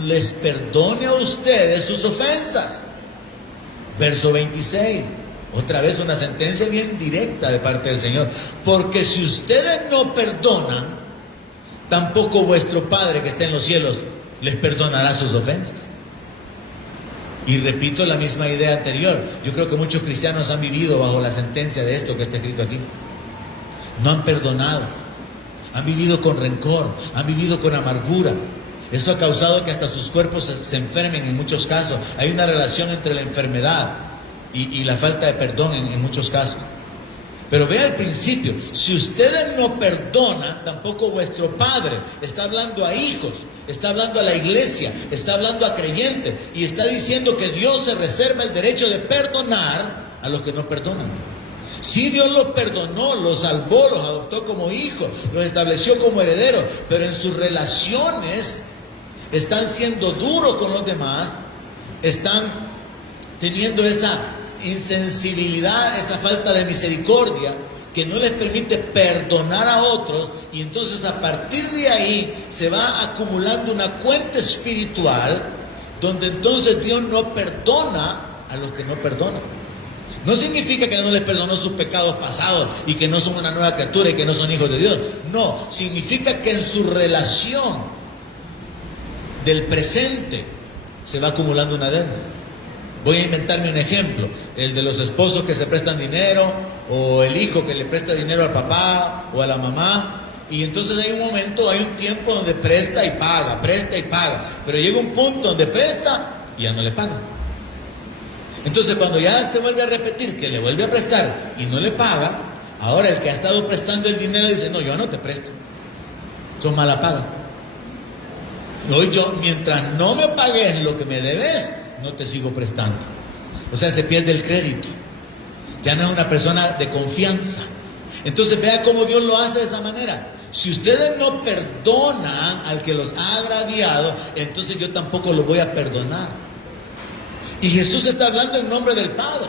les perdone a ustedes sus ofensas. Verso 26, otra vez una sentencia bien directa de parte del Señor: porque si ustedes no perdonan, tampoco vuestro Padre que está en los cielos les perdonará sus ofensas. Y repito la misma idea anterior. Yo creo que muchos cristianos han vivido bajo la sentencia de esto que está escrito aquí. No han perdonado, han vivido con rencor, han vivido con amargura. Eso ha causado que hasta sus cuerpos se enfermen en muchos casos. Hay una relación entre la enfermedad y la falta de perdón en muchos casos. Pero vea el principio: si ustedes no perdonan, tampoco vuestro Padre. Está hablando a hijos, está hablando a la iglesia, está hablando a creyentes, y está diciendo que Dios se reserva el derecho de perdonar a los que no perdonan. Si Dios los perdonó, los salvó, los adoptó como hijos, los estableció como herederos, pero en sus relaciones están siendo duros con los demás, están teniendo esa insensibilidad, esa falta de misericordia que no les permite perdonar a otros, y entonces a partir de ahí se va acumulando una cuenta espiritual donde entonces Dios no perdona a los que no perdonan. No significa que no les perdonó sus pecados pasados y que no son una nueva criatura y que no son hijos de Dios. No, significa que en su relación del presente se va acumulando una deuda. Voy a inventarme un ejemplo: el de los esposos que se prestan dinero, o el hijo que le presta dinero al papá o a la mamá, y entonces hay un momento, hay un tiempo donde presta y paga, pero llega un punto donde presta y ya no le paga. Entonces cuando ya se vuelve a repetir que le vuelve a prestar y no le paga, ahora el que ha estado prestando el dinero dice: no, yo no te presto, son mala paga. Hoy yo, mientras no me pagues lo que me debes, no te sigo prestando. O sea, se pierde el crédito. Ya no es una persona de confianza. Entonces vea cómo Dios lo hace de esa manera. Si ustedes no perdonan al que los ha agraviado, entonces yo tampoco los voy a perdonar. Y Jesús está hablando en nombre del Padre.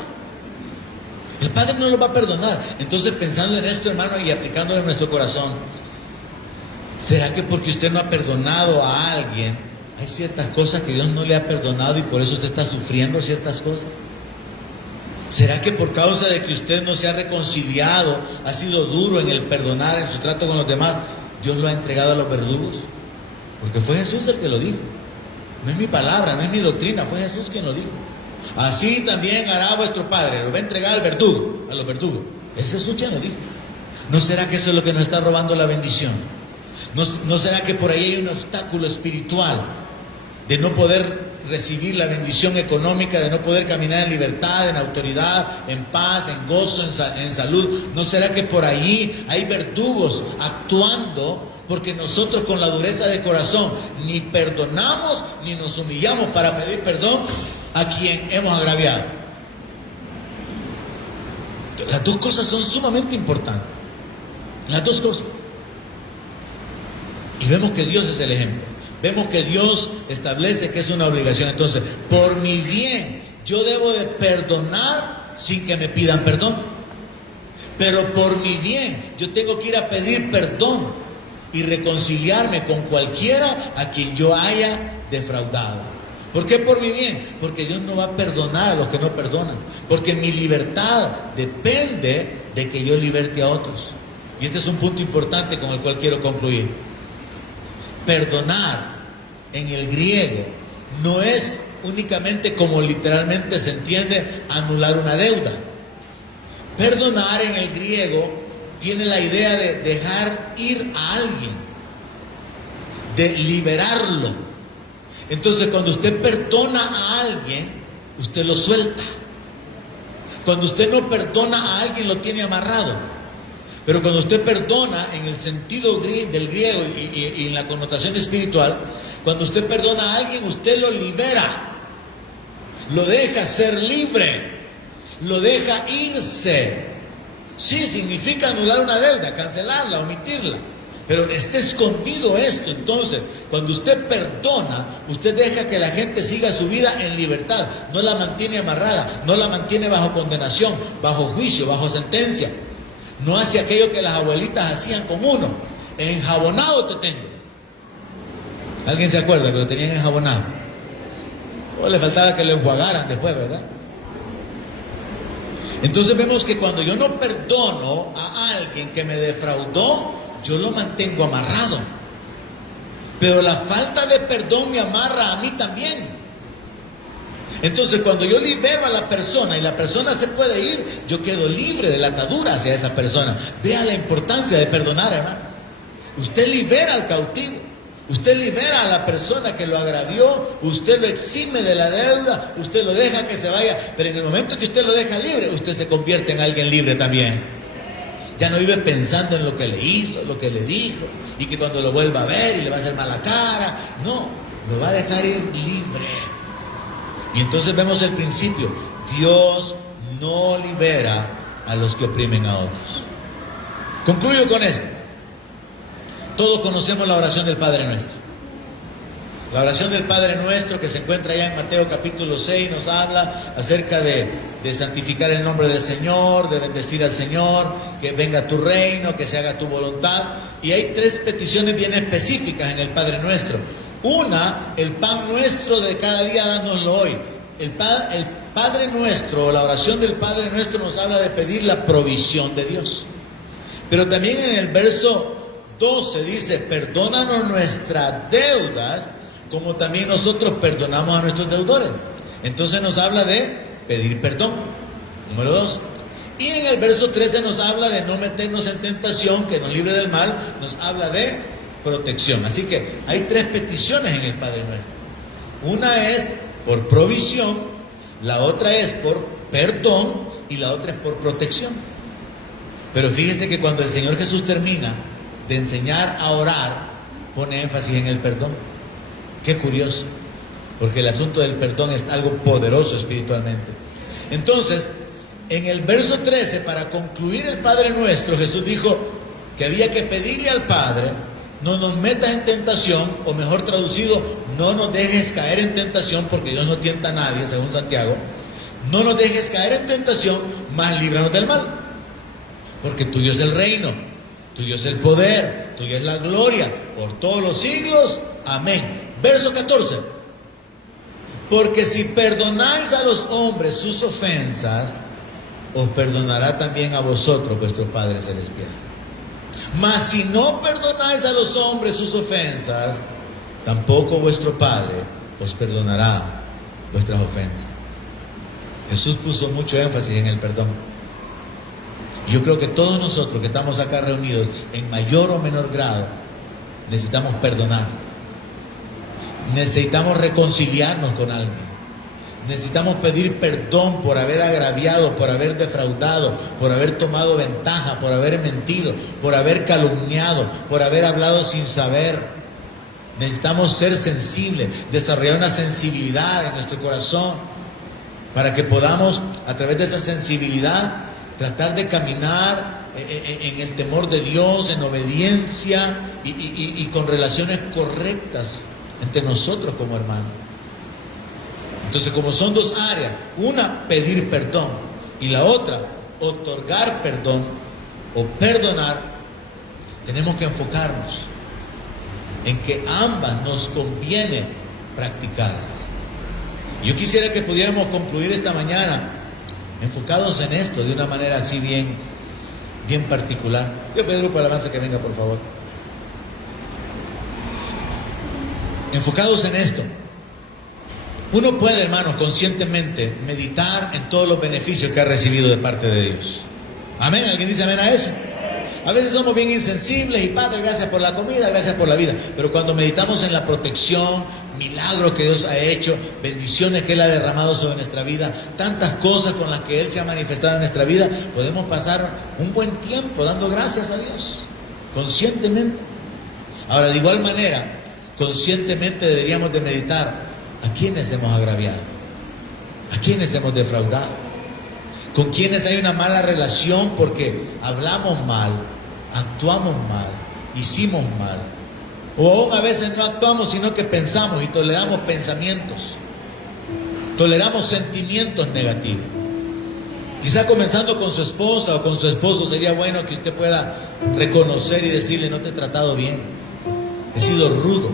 El Padre no los va a perdonar. Entonces, pensando en esto, hermano, y aplicándolo en nuestro corazón, ¿será que porque usted no ha perdonado a alguien, hay ciertas cosas que Dios no le ha perdonado y por eso usted está sufriendo ciertas cosas? ¿Será que por causa de que usted no se ha reconciliado, ha sido duro en el perdonar, en su trato con los demás, Dios lo ha entregado a los verdugos? Porque fue Jesús el que lo dijo. No es mi palabra, no es mi doctrina, fue Jesús quien lo dijo. Así también hará vuestro Padre, lo va a entregar al verdugo, a los verdugos. Es Jesús quien lo dijo. ¿No será que eso es lo que nos está robando la bendición? ¿No será que por ahí hay un obstáculo espiritual de no poder recibir la bendición económica, de no poder caminar en libertad, en autoridad, en paz, en gozo, en salud? ¿No será que por ahí hay verdugos actuando porque nosotros con la dureza de corazón ni perdonamos ni nos humillamos para pedir perdón a quien hemos agraviado? Las dos cosas son sumamente importantes. Las dos cosas. Y vemos que Dios es el ejemplo. Vemos que Dios establece que es una obligación. Entonces, por mi bien, yo debo de perdonar sin que me pidan perdón. Pero por mi bien, yo tengo que ir a pedir perdón y reconciliarme con cualquiera a quien yo haya defraudado. ¿Por qué por mi bien? Porque Dios no va a perdonar a los que no perdonan. Porque mi libertad depende de que yo liberte a otros. Y este es un punto importante con el cual quiero concluir. Perdonar en el griego no es únicamente, como literalmente se entiende, anular una deuda. Perdonar en el griego tiene la idea de dejar ir a alguien, de liberarlo. Entonces, cuando usted perdona a alguien, usted lo suelta. Cuando usted no perdona a alguien, lo tiene amarrado. Pero cuando usted perdona en el sentido del griego y en la connotación espiritual, cuando usted perdona a alguien, usted lo libera, lo deja ser libre, lo deja irse. Sí, significa anular una deuda, cancelarla, omitirla. Pero está escondido esto. Entonces, cuando usted perdona, usted deja que la gente siga su vida en libertad. No la mantiene amarrada, no la mantiene bajo condenación, bajo juicio, bajo sentencia. No hace aquello que las abuelitas hacían con uno. Enjabonado te tengo. ¿Alguien se acuerda que lo tenían enjabonado? O le faltaba que lo enjuagaran después, ¿verdad? Entonces vemos que cuando yo no perdono a alguien que me defraudó, yo lo mantengo amarrado. Pero la falta de perdón me amarra a mí también. Entonces, cuando yo libero a la persona y la persona se puede ir, yo quedo libre de la atadura hacia esa persona. Vea la importancia de perdonar, hermano. Usted libera al cautivo, usted libera a la persona que lo agravió, usted lo exime de la deuda, usted lo deja que se vaya, pero en el momento que usted lo deja libre, usted se convierte en alguien libre también. Ya no vive pensando en lo que le hizo, lo que le dijo, y que cuando lo vuelva a ver y le va a hacer mala cara. No, lo va a dejar ir libre. Y entonces vemos el principio. Dios no libera a los que oprimen a otros. Concluyo con esto. Todos conocemos la oración del Padre Nuestro. La oración del Padre Nuestro, que se encuentra allá en Mateo capítulo 6, nos habla acerca de santificar el nombre del Señor, de bendecir al Señor, que venga tu reino, que se haga tu voluntad. Y hay tres peticiones bien específicas en el Padre Nuestro. Una, el pan nuestro de cada día, dánoslo hoy. El Padre Nuestro, la oración del Padre Nuestro nos habla de pedir la provisión de Dios. Pero también en el verso 12 dice, perdónanos nuestras deudas, como también nosotros perdonamos a nuestros deudores. Entonces nos habla de pedir perdón, número 2. Y en el verso 13 nos habla de no meternos en tentación, que nos libre del mal, nos habla de protección. Así que hay tres peticiones en el Padre Nuestro. Una es por provisión, la otra es por perdón y la otra es por protección. Pero fíjense que cuando el Señor Jesús termina de enseñar a orar, pone énfasis en el perdón. Qué curioso, porque el asunto del perdón es algo poderoso espiritualmente. Entonces, en el verso 13, para concluir el Padre Nuestro, Jesús dijo que había que pedirle al Padre: no nos metas en tentación, o mejor traducido, no nos dejes caer en tentación, porque Dios no tienta a nadie, según Santiago. No nos dejes caer en tentación, mas líbranos del mal. Porque tuyo es el reino, tuyo es el poder, tuya es la gloria, por todos los siglos. Amén. Verso 14. Porque si perdonáis a los hombres sus ofensas, os perdonará también a vosotros vuestro Padre Celestial. Mas si no perdonáis a los hombres sus ofensas, tampoco vuestro Padre os perdonará vuestras ofensas. Jesús puso mucho énfasis en el perdón. Yo creo que todos nosotros que estamos acá reunidos, en mayor o menor grado, necesitamos perdonar. Necesitamos reconciliarnos con alguien. Necesitamos pedir perdón por haber agraviado, por haber defraudado, por haber tomado ventaja, por haber mentido, por haber calumniado, por haber hablado sin saber. Necesitamos ser sensibles, desarrollar una sensibilidad en nuestro corazón, para que podamos, a través de esa sensibilidad, tratar de caminar en el temor de Dios, en obediencia y con relaciones correctas entre nosotros como hermanos. Entonces, como son dos áreas, una, pedir perdón, y la otra, otorgar perdón o perdonar, tenemos que enfocarnos en que ambas nos conviene practicarlas. Yo quisiera que pudiéramos concluir esta mañana enfocados en esto de una manera así bien particular. Yo pido al grupo de alabanza que venga, por favor. Enfocados en esto. Uno puede, hermanos, conscientemente meditar en todos los beneficios que ha recibido de parte de Dios. Amén. ¿Alguien dice amén a eso? A veces somos bien insensibles y Padre, gracias por la comida, gracias por la vida. Pero cuando meditamos en la protección, milagros que Dios ha hecho, bendiciones que Él ha derramado sobre nuestra vida, tantas cosas con las que Él se ha manifestado en nuestra vida, podemos pasar un buen tiempo dando gracias a Dios, conscientemente. Ahora, de igual manera, conscientemente deberíamos de meditar a quienes hemos agraviado, a quienes hemos defraudado, con quienes hay una mala relación porque hablamos mal, actuamos mal, hicimos mal. O aún a veces no actuamos, sino que pensamos y toleramos pensamientos, toleramos sentimientos negativos. Quizá comenzando con su esposa o con su esposo, sería bueno que usted pueda reconocer y decirle: no te he tratado bien, he sido rudo.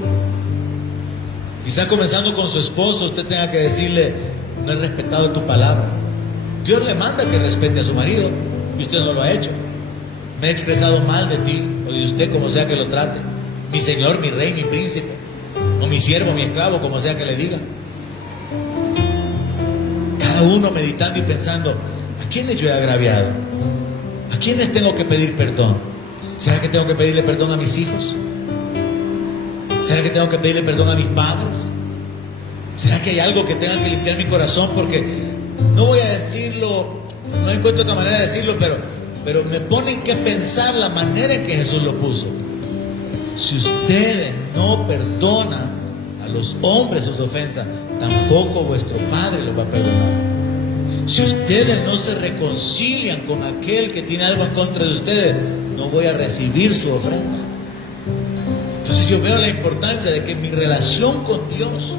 Quizá comenzando con su esposo, usted tenga que decirle: no he respetado tu palabra. Dios le manda que respete a su marido y usted no lo ha hecho. Me he expresado mal de ti o de usted, como sea que lo trate. Mi señor, mi rey, mi príncipe, o mi siervo, mi esclavo, como sea que le diga. Cada uno meditando y pensando: ¿a quiénes yo he agraviado? ¿A quiénes tengo que pedir perdón? ¿Será que tengo que pedirle perdón a mis hijos? ¿Será que tengo que pedirle perdón a mis padres? ¿Será que hay algo que tenga que limpiar mi corazón? Porque no voy a decirlo, no encuentro otra manera de decirlo, pero me ponen que pensar la manera en que Jesús lo puso. Si ustedes no perdonan a los hombres sus ofensas, tampoco vuestro Padre los va a perdonar. Si ustedes no se reconcilian con aquel que tiene algo en contra de ustedes, no voy a recibir su ofrenda. Entonces yo veo la importancia de que mi relación con Dios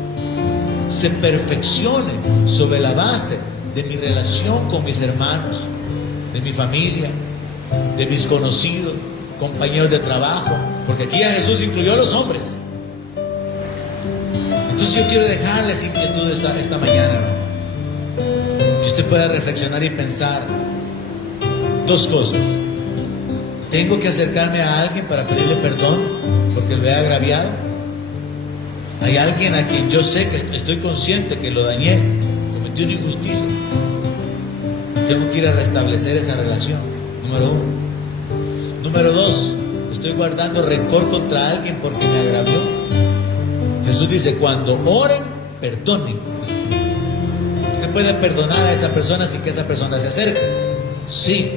se perfeccione sobre la base de mi relación con mis hermanos, de mi familia, de mis conocidos, compañeros de trabajo, porque aquí a Jesús incluyó a los hombres. Entonces yo quiero dejarles inquietud esta mañana, que usted pueda reflexionar y pensar dos cosas. ¿Tengo que acercarme a alguien para pedirle perdón porque lo he agraviado? ¿Hay alguien a quien yo sé que estoy consciente que lo dañé, cometí una injusticia? Tengo que ir a restablecer esa relación, número uno. Número dos, estoy guardando rencor contra alguien porque me agravió. Jesús dice: cuando oren, perdonen. Usted puede perdonar a esa persona sin que esa persona se acerque. Sí,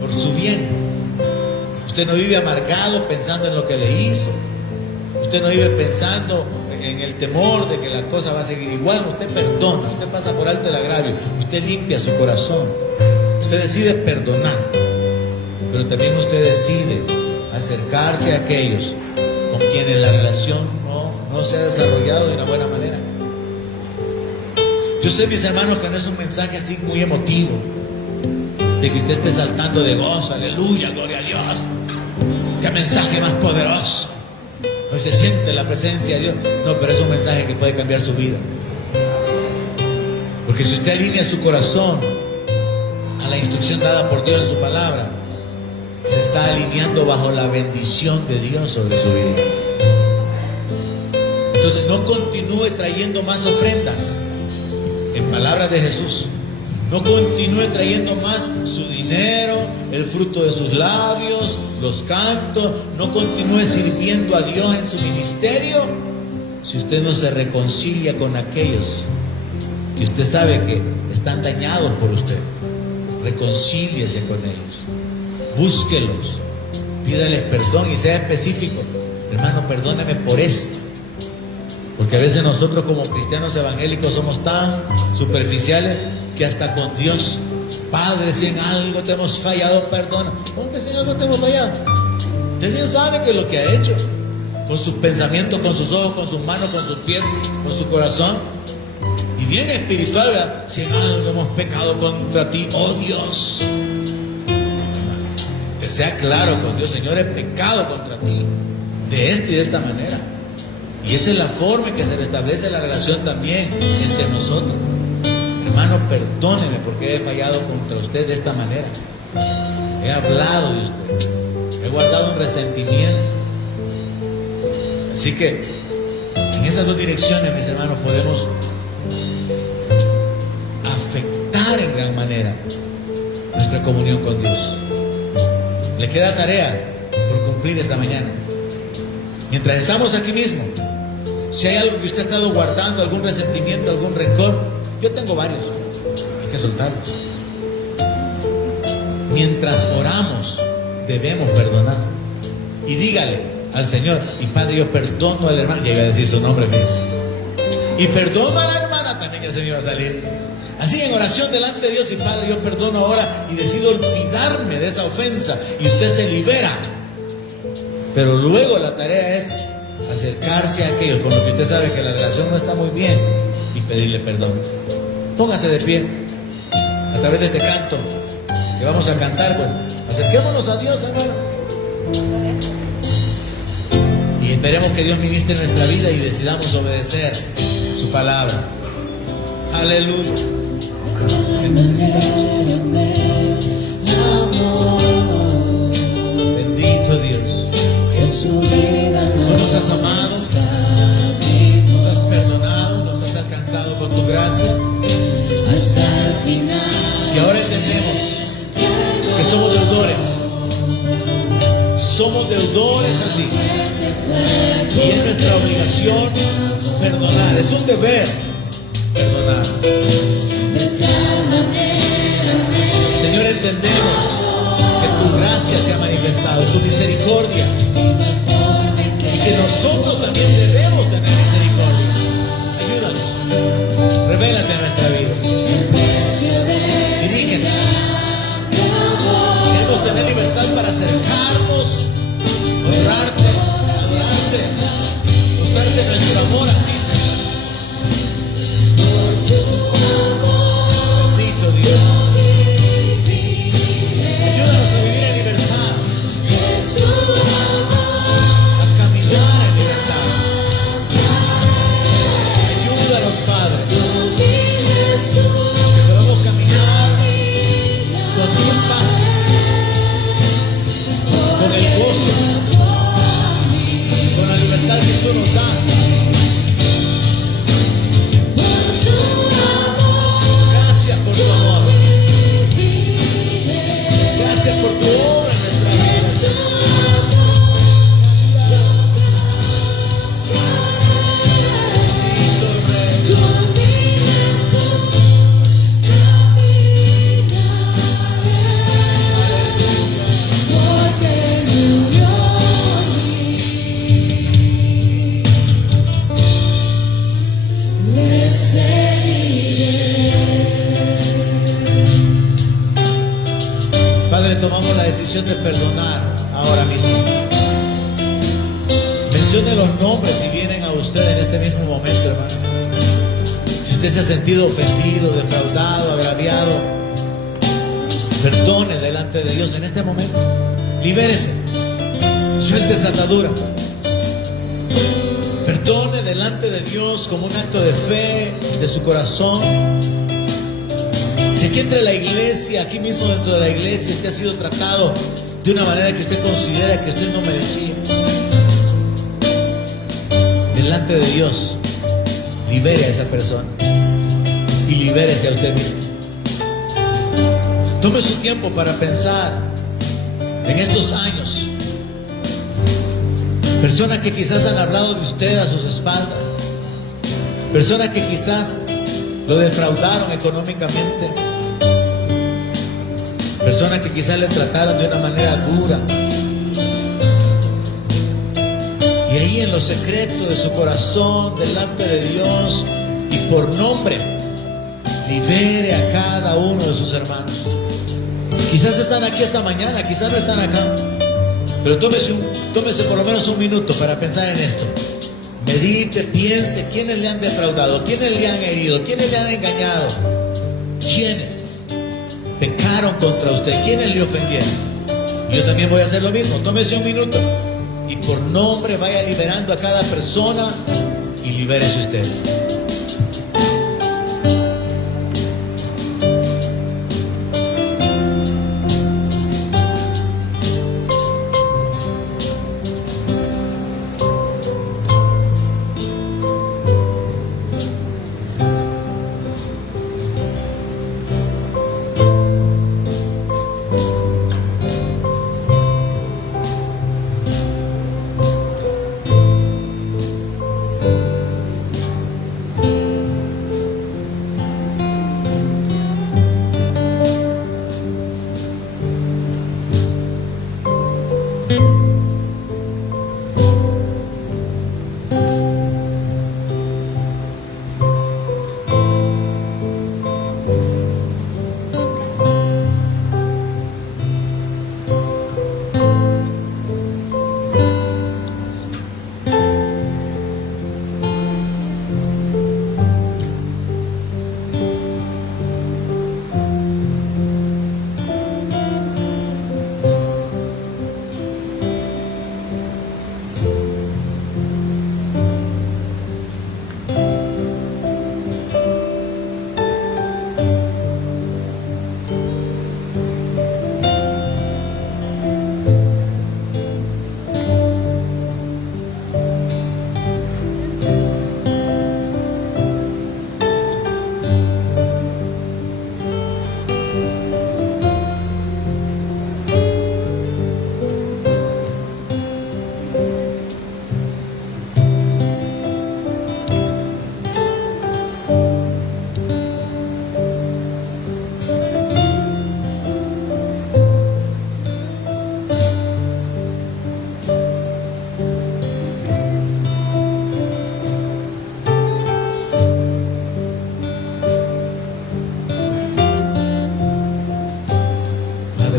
por su bien. Usted no vive amargado pensando en lo que le hizo. Usted no vive pensando en el temor de que la cosa va a seguir igual, usted perdona, usted pasa por alto el agravio, usted limpia su corazón, usted decide perdonar, pero también usted decide acercarse a aquellos con quienes la relación no se ha desarrollado de una buena manera. Yo sé, mis hermanos, que no es un mensaje así muy emotivo, de que usted esté saltando de gozo, aleluya, gloria a Dios. Qué mensaje más poderoso. Hoy se siente la presencia de Dios. No, pero es un mensaje que puede cambiar su vida. Porque si usted alinea su corazón a la instrucción dada por Dios en su palabra, se está alineando bajo la bendición de Dios sobre su vida. Entonces no continúe trayendo más ofrendas. En palabras de Jesús, no continúe trayendo más su dinero, el fruto de sus labios, los cantos. No continúe sirviendo a Dios en su ministerio si usted no se reconcilia con aquellos que usted sabe que están dañados por usted. Reconcíliese con ellos, búsquelos, pídales perdón y sea específico. Hermano, perdóneme por esto. Porque a veces nosotros como cristianos evangélicos somos tan superficiales que hasta con Dios, Padre, si en algo te hemos fallado, perdona. ¿Cómo que Señor no te hemos fallado? Usted bien sabe que lo que ha hecho, con sus pensamientos, con sus ojos, con sus manos, con sus pies, con su corazón, y bien espiritual, ¿verdad? Si en algo hemos pecado contra ti, oh Dios, que sea claro con Dios, Señor, he pecado contra ti, de esta y de esta manera. Y esa es la forma en que se restablece la relación también entre nosotros. Hermano, perdóneme porque he fallado contra usted de esta manera. He hablado de usted. He guardado un resentimiento. Así que en esas dos direcciones, mis hermanos, podemos afectar en gran manera nuestra comunión con Dios. Le queda tarea por cumplir esta mañana. Mientras estamos aquí mismo, si hay algo que usted ha estado guardando, algún resentimiento, algún rencor, yo tengo varios, hay que soltarlos. Mientras oramos, debemos perdonar. Y dígale al Señor, y Padre, yo perdono al hermano, ya iba a decir su nombre, fíjense. Y perdono a la hermana, también ya se me iba a salir. Así en oración delante de Dios, y Padre, yo perdono ahora y decido olvidarme de esa ofensa, y usted se libera. Pero luego la tarea es acercarse a aquellos con los que usted sabe que la relación no está muy bien y pedirle perdón. Póngase de pie a través de este canto que vamos a cantar, pues acerquémonos a Dios, hermano, y esperemos que Dios ministre en nuestra vida y decidamos obedecer su palabra. Aleluya. Bendito Dios. Tú nos has amado, nos has perdonado, nos has alcanzado con tu gracia. Y ahora entendemos que somos deudores. Somos deudores a ti. Y es nuestra obligación perdonar. Es un deber perdonar. Señor, entendemos que tu gracia se ha manifestado, tu misericordia. Y que nosotros también debemos tener misericordia. Ayúdanos. Revélate en nuestra vida. Dirígenos. Queremos tener libertad para acercarnos, honrarte, adorarte, mostrarte nuestro amor a ti, Señor. Padre, tomamos la decisión de perdonar ahora mismo. Mencione los nombres si vienen a usted en este mismo momento, hermano. Si usted se ha sentido ofendido, defraudado, agraviado, perdone delante de Dios en este momento. Libérese. Suelte esa atadura. Perdone delante de Dios como un acto de fe de su corazón. Si aquí entre la iglesia, aquí mismo dentro de la iglesia, usted ha sido tratado de una manera que usted considera que usted no merecía, delante de Dios, libere a esa persona y libérese a usted mismo. Tome su tiempo para pensar en estos años. Personas que quizás han hablado de usted a sus espaldas. Personas que quizás lo defraudaron económicamente. Personas que quizás le trataron de una manera dura. Y ahí en lo secreto de su corazón, delante de Dios y por nombre, libere a cada uno de sus hermanos. Quizás están aquí esta mañana, quizás no están acá. Pero tómese por lo menos un minuto para pensar en esto. Medite, piense quiénes le han defraudado, quiénes le han herido, quiénes le han engañado, quiénes pecaron contra usted, quiénes le ofendieron. Yo también voy a hacer lo mismo. Tómese un minuto y por nombre vaya liberando a cada persona y libérese usted.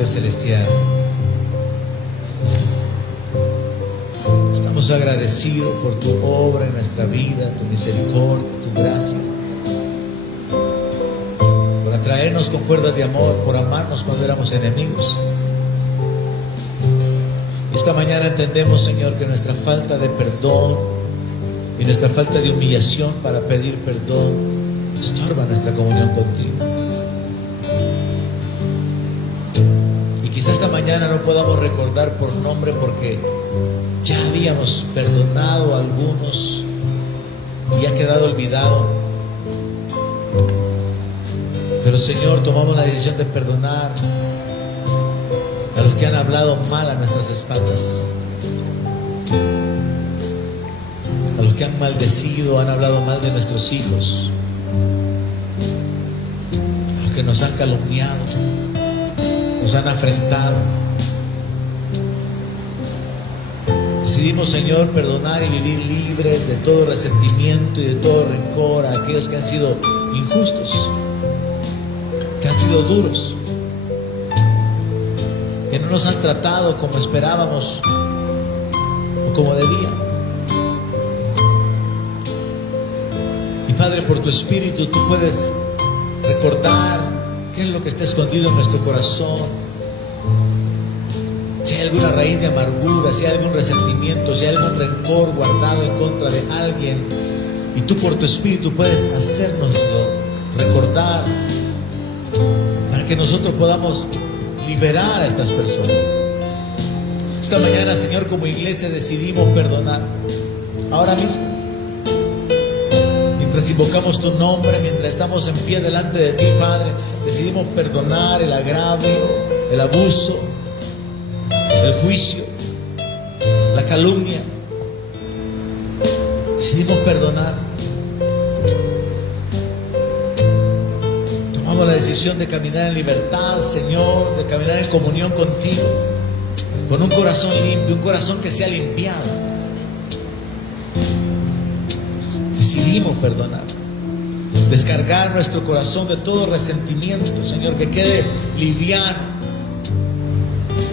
Celestial, estamos agradecidos por tu obra en nuestra vida, tu misericordia, tu gracia, por atraernos con cuerdas de amor, por amarnos cuando éramos enemigos. Esta mañana entendemos, Señor, que nuestra falta de perdón y nuestra falta de humillación para pedir perdón estorba nuestra comunión contigo. Quizá esta mañana no podamos recordar por nombre porque ya habíamos perdonado a algunos y ha quedado olvidado. Pero Señor, tomamos la decisión de perdonar a los que han hablado mal a nuestras espaldas, a los que han maldecido, han hablado mal de nuestros hijos, a los que nos han calumniado, nos han afrentado. Decidimos, Señor, perdonar y vivir libres de todo resentimiento y de todo rencor a aquellos que han sido injustos, que han sido duros. que no nos han tratado como esperábamos o como debíamos. Y Padre, por tu Espíritu tú puedes recordar qué es lo que está escondido en nuestro corazón. Si hay alguna raíz de amargura, si hay algún resentimiento, si hay algún rencor guardado en contra de alguien, y tú por tu Espíritu puedes hacérnoslo recordar para que nosotros podamos liberar a estas personas. Esta mañana, Señor, como iglesia decidimos perdonar ahora mismo. Mientras invocamos tu nombre, mientras estamos en pie delante de ti, Padre, decidimos perdonar el agravio, el abuso, el juicio, la calumnia. Decidimos perdonar. Tomamos la decisión de caminar en libertad, Señor, de caminar en comunión contigo, con un corazón limpio, un corazón que sea limpiado. Decidimos perdonar, descargar nuestro corazón de todo resentimiento, Señor, que quede liviano,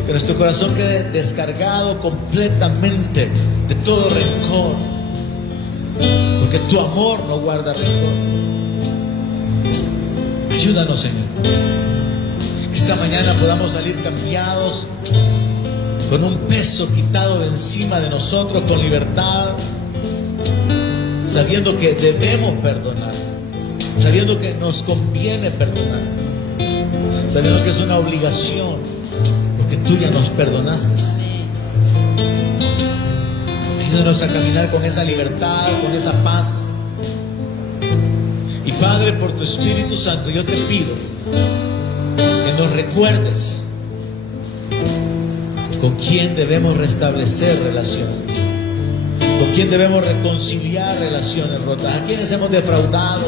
que nuestro corazón quede descargado completamente de todo rencor, porque tu amor no guarda rencor. Ayúdanos, Señor, que esta mañana podamos salir cambiados, con un peso quitado de encima de nosotros, con libertad, sabiendo que debemos perdonar, sabiendo que nos conviene perdonar, sabiendo que es una obligación, porque tú ya nos perdonaste. Ayúdanos a caminar con esa libertad, con esa paz. Y Padre, por tu Espíritu Santo, yo te pido que nos recuerdes con quién debemos restablecer relaciones, con quién debemos reconciliar relaciones rotas, a quienes hemos defraudado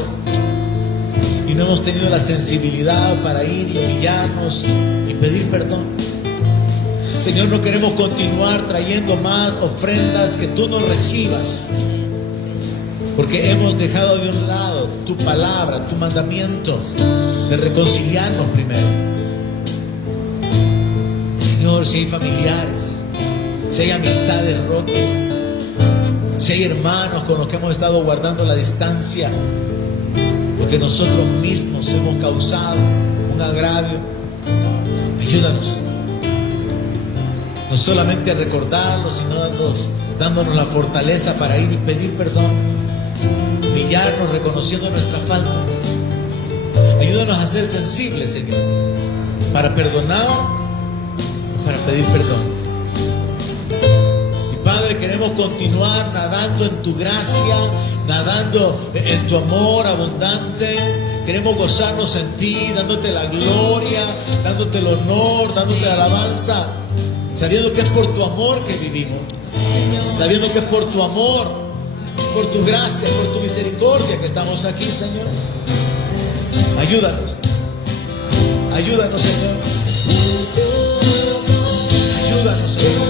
y no hemos tenido la sensibilidad para ir y humillarnos y pedir perdón. Señor, no queremos continuar trayendo más ofrendas que tú no recibas, porque hemos dejado de un lado tu palabra, tu mandamiento de reconciliarnos primero. Señor, si hay familiares, si hay amistades rotas, si hay hermanos con los que hemos estado guardando la distancia, porque nosotros mismos hemos causado un agravio, ayúdanos. No solamente a recordarlo, sino dándonos la fortaleza para ir y pedir perdón, humillarnos reconociendo nuestra falta. Ayúdanos a ser sensibles, Señor, para perdonar, para pedir perdón. Y Padre, queremos continuar nadando en tu gracia, nadando en tu amor abundante. Queremos gozarnos en ti, dándote la gloria, dándote el honor, dándote la alabanza, sabiendo que es por tu amor que vivimos, sabiendo que es por tu amor, es por tu gracia, por tu misericordia que estamos aquí, Señor. Ayúdanos, ayúdanos, Señor. Ayúdanos, Señor.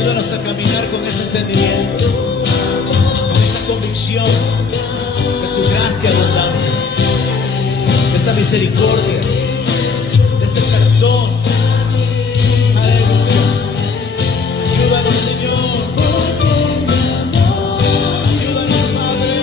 Ayúdanos a caminar con ese entendimiento, con esa convicción de tu gracia abundante, de esa misericordia, de ese perdón. Aleluya. Ayúdanos, Señor. Ayúdanos, Padre.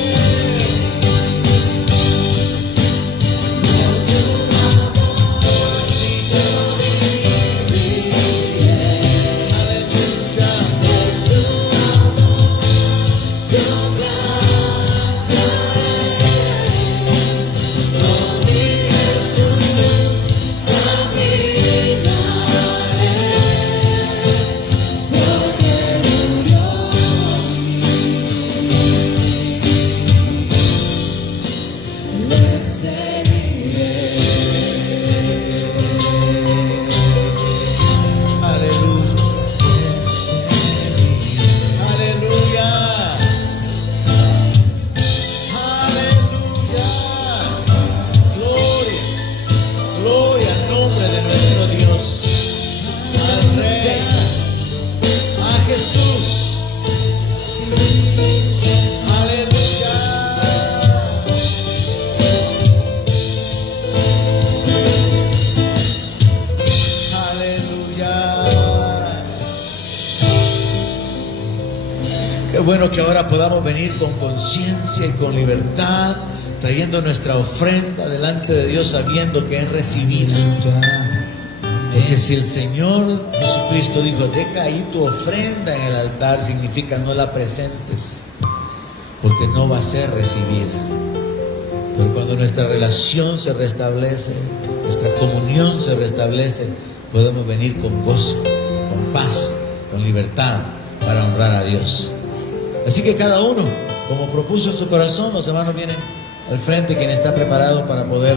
Qué bueno que ahora podamos venir con conciencia y con libertad, trayendo nuestra ofrenda delante de Dios, sabiendo que es recibida. Porque si el Señor Jesucristo dijo, deja ahí tu ofrenda en el altar, significa no la presentes, porque no va a ser recibida. Pero cuando nuestra relación se restablece, nuestra comunión se restablece, podemos venir con gozo, con paz, con libertad, para honrar a Dios. Así que cada uno, como propuso en su corazón, los hermanos vienen al frente, quien está preparado para poder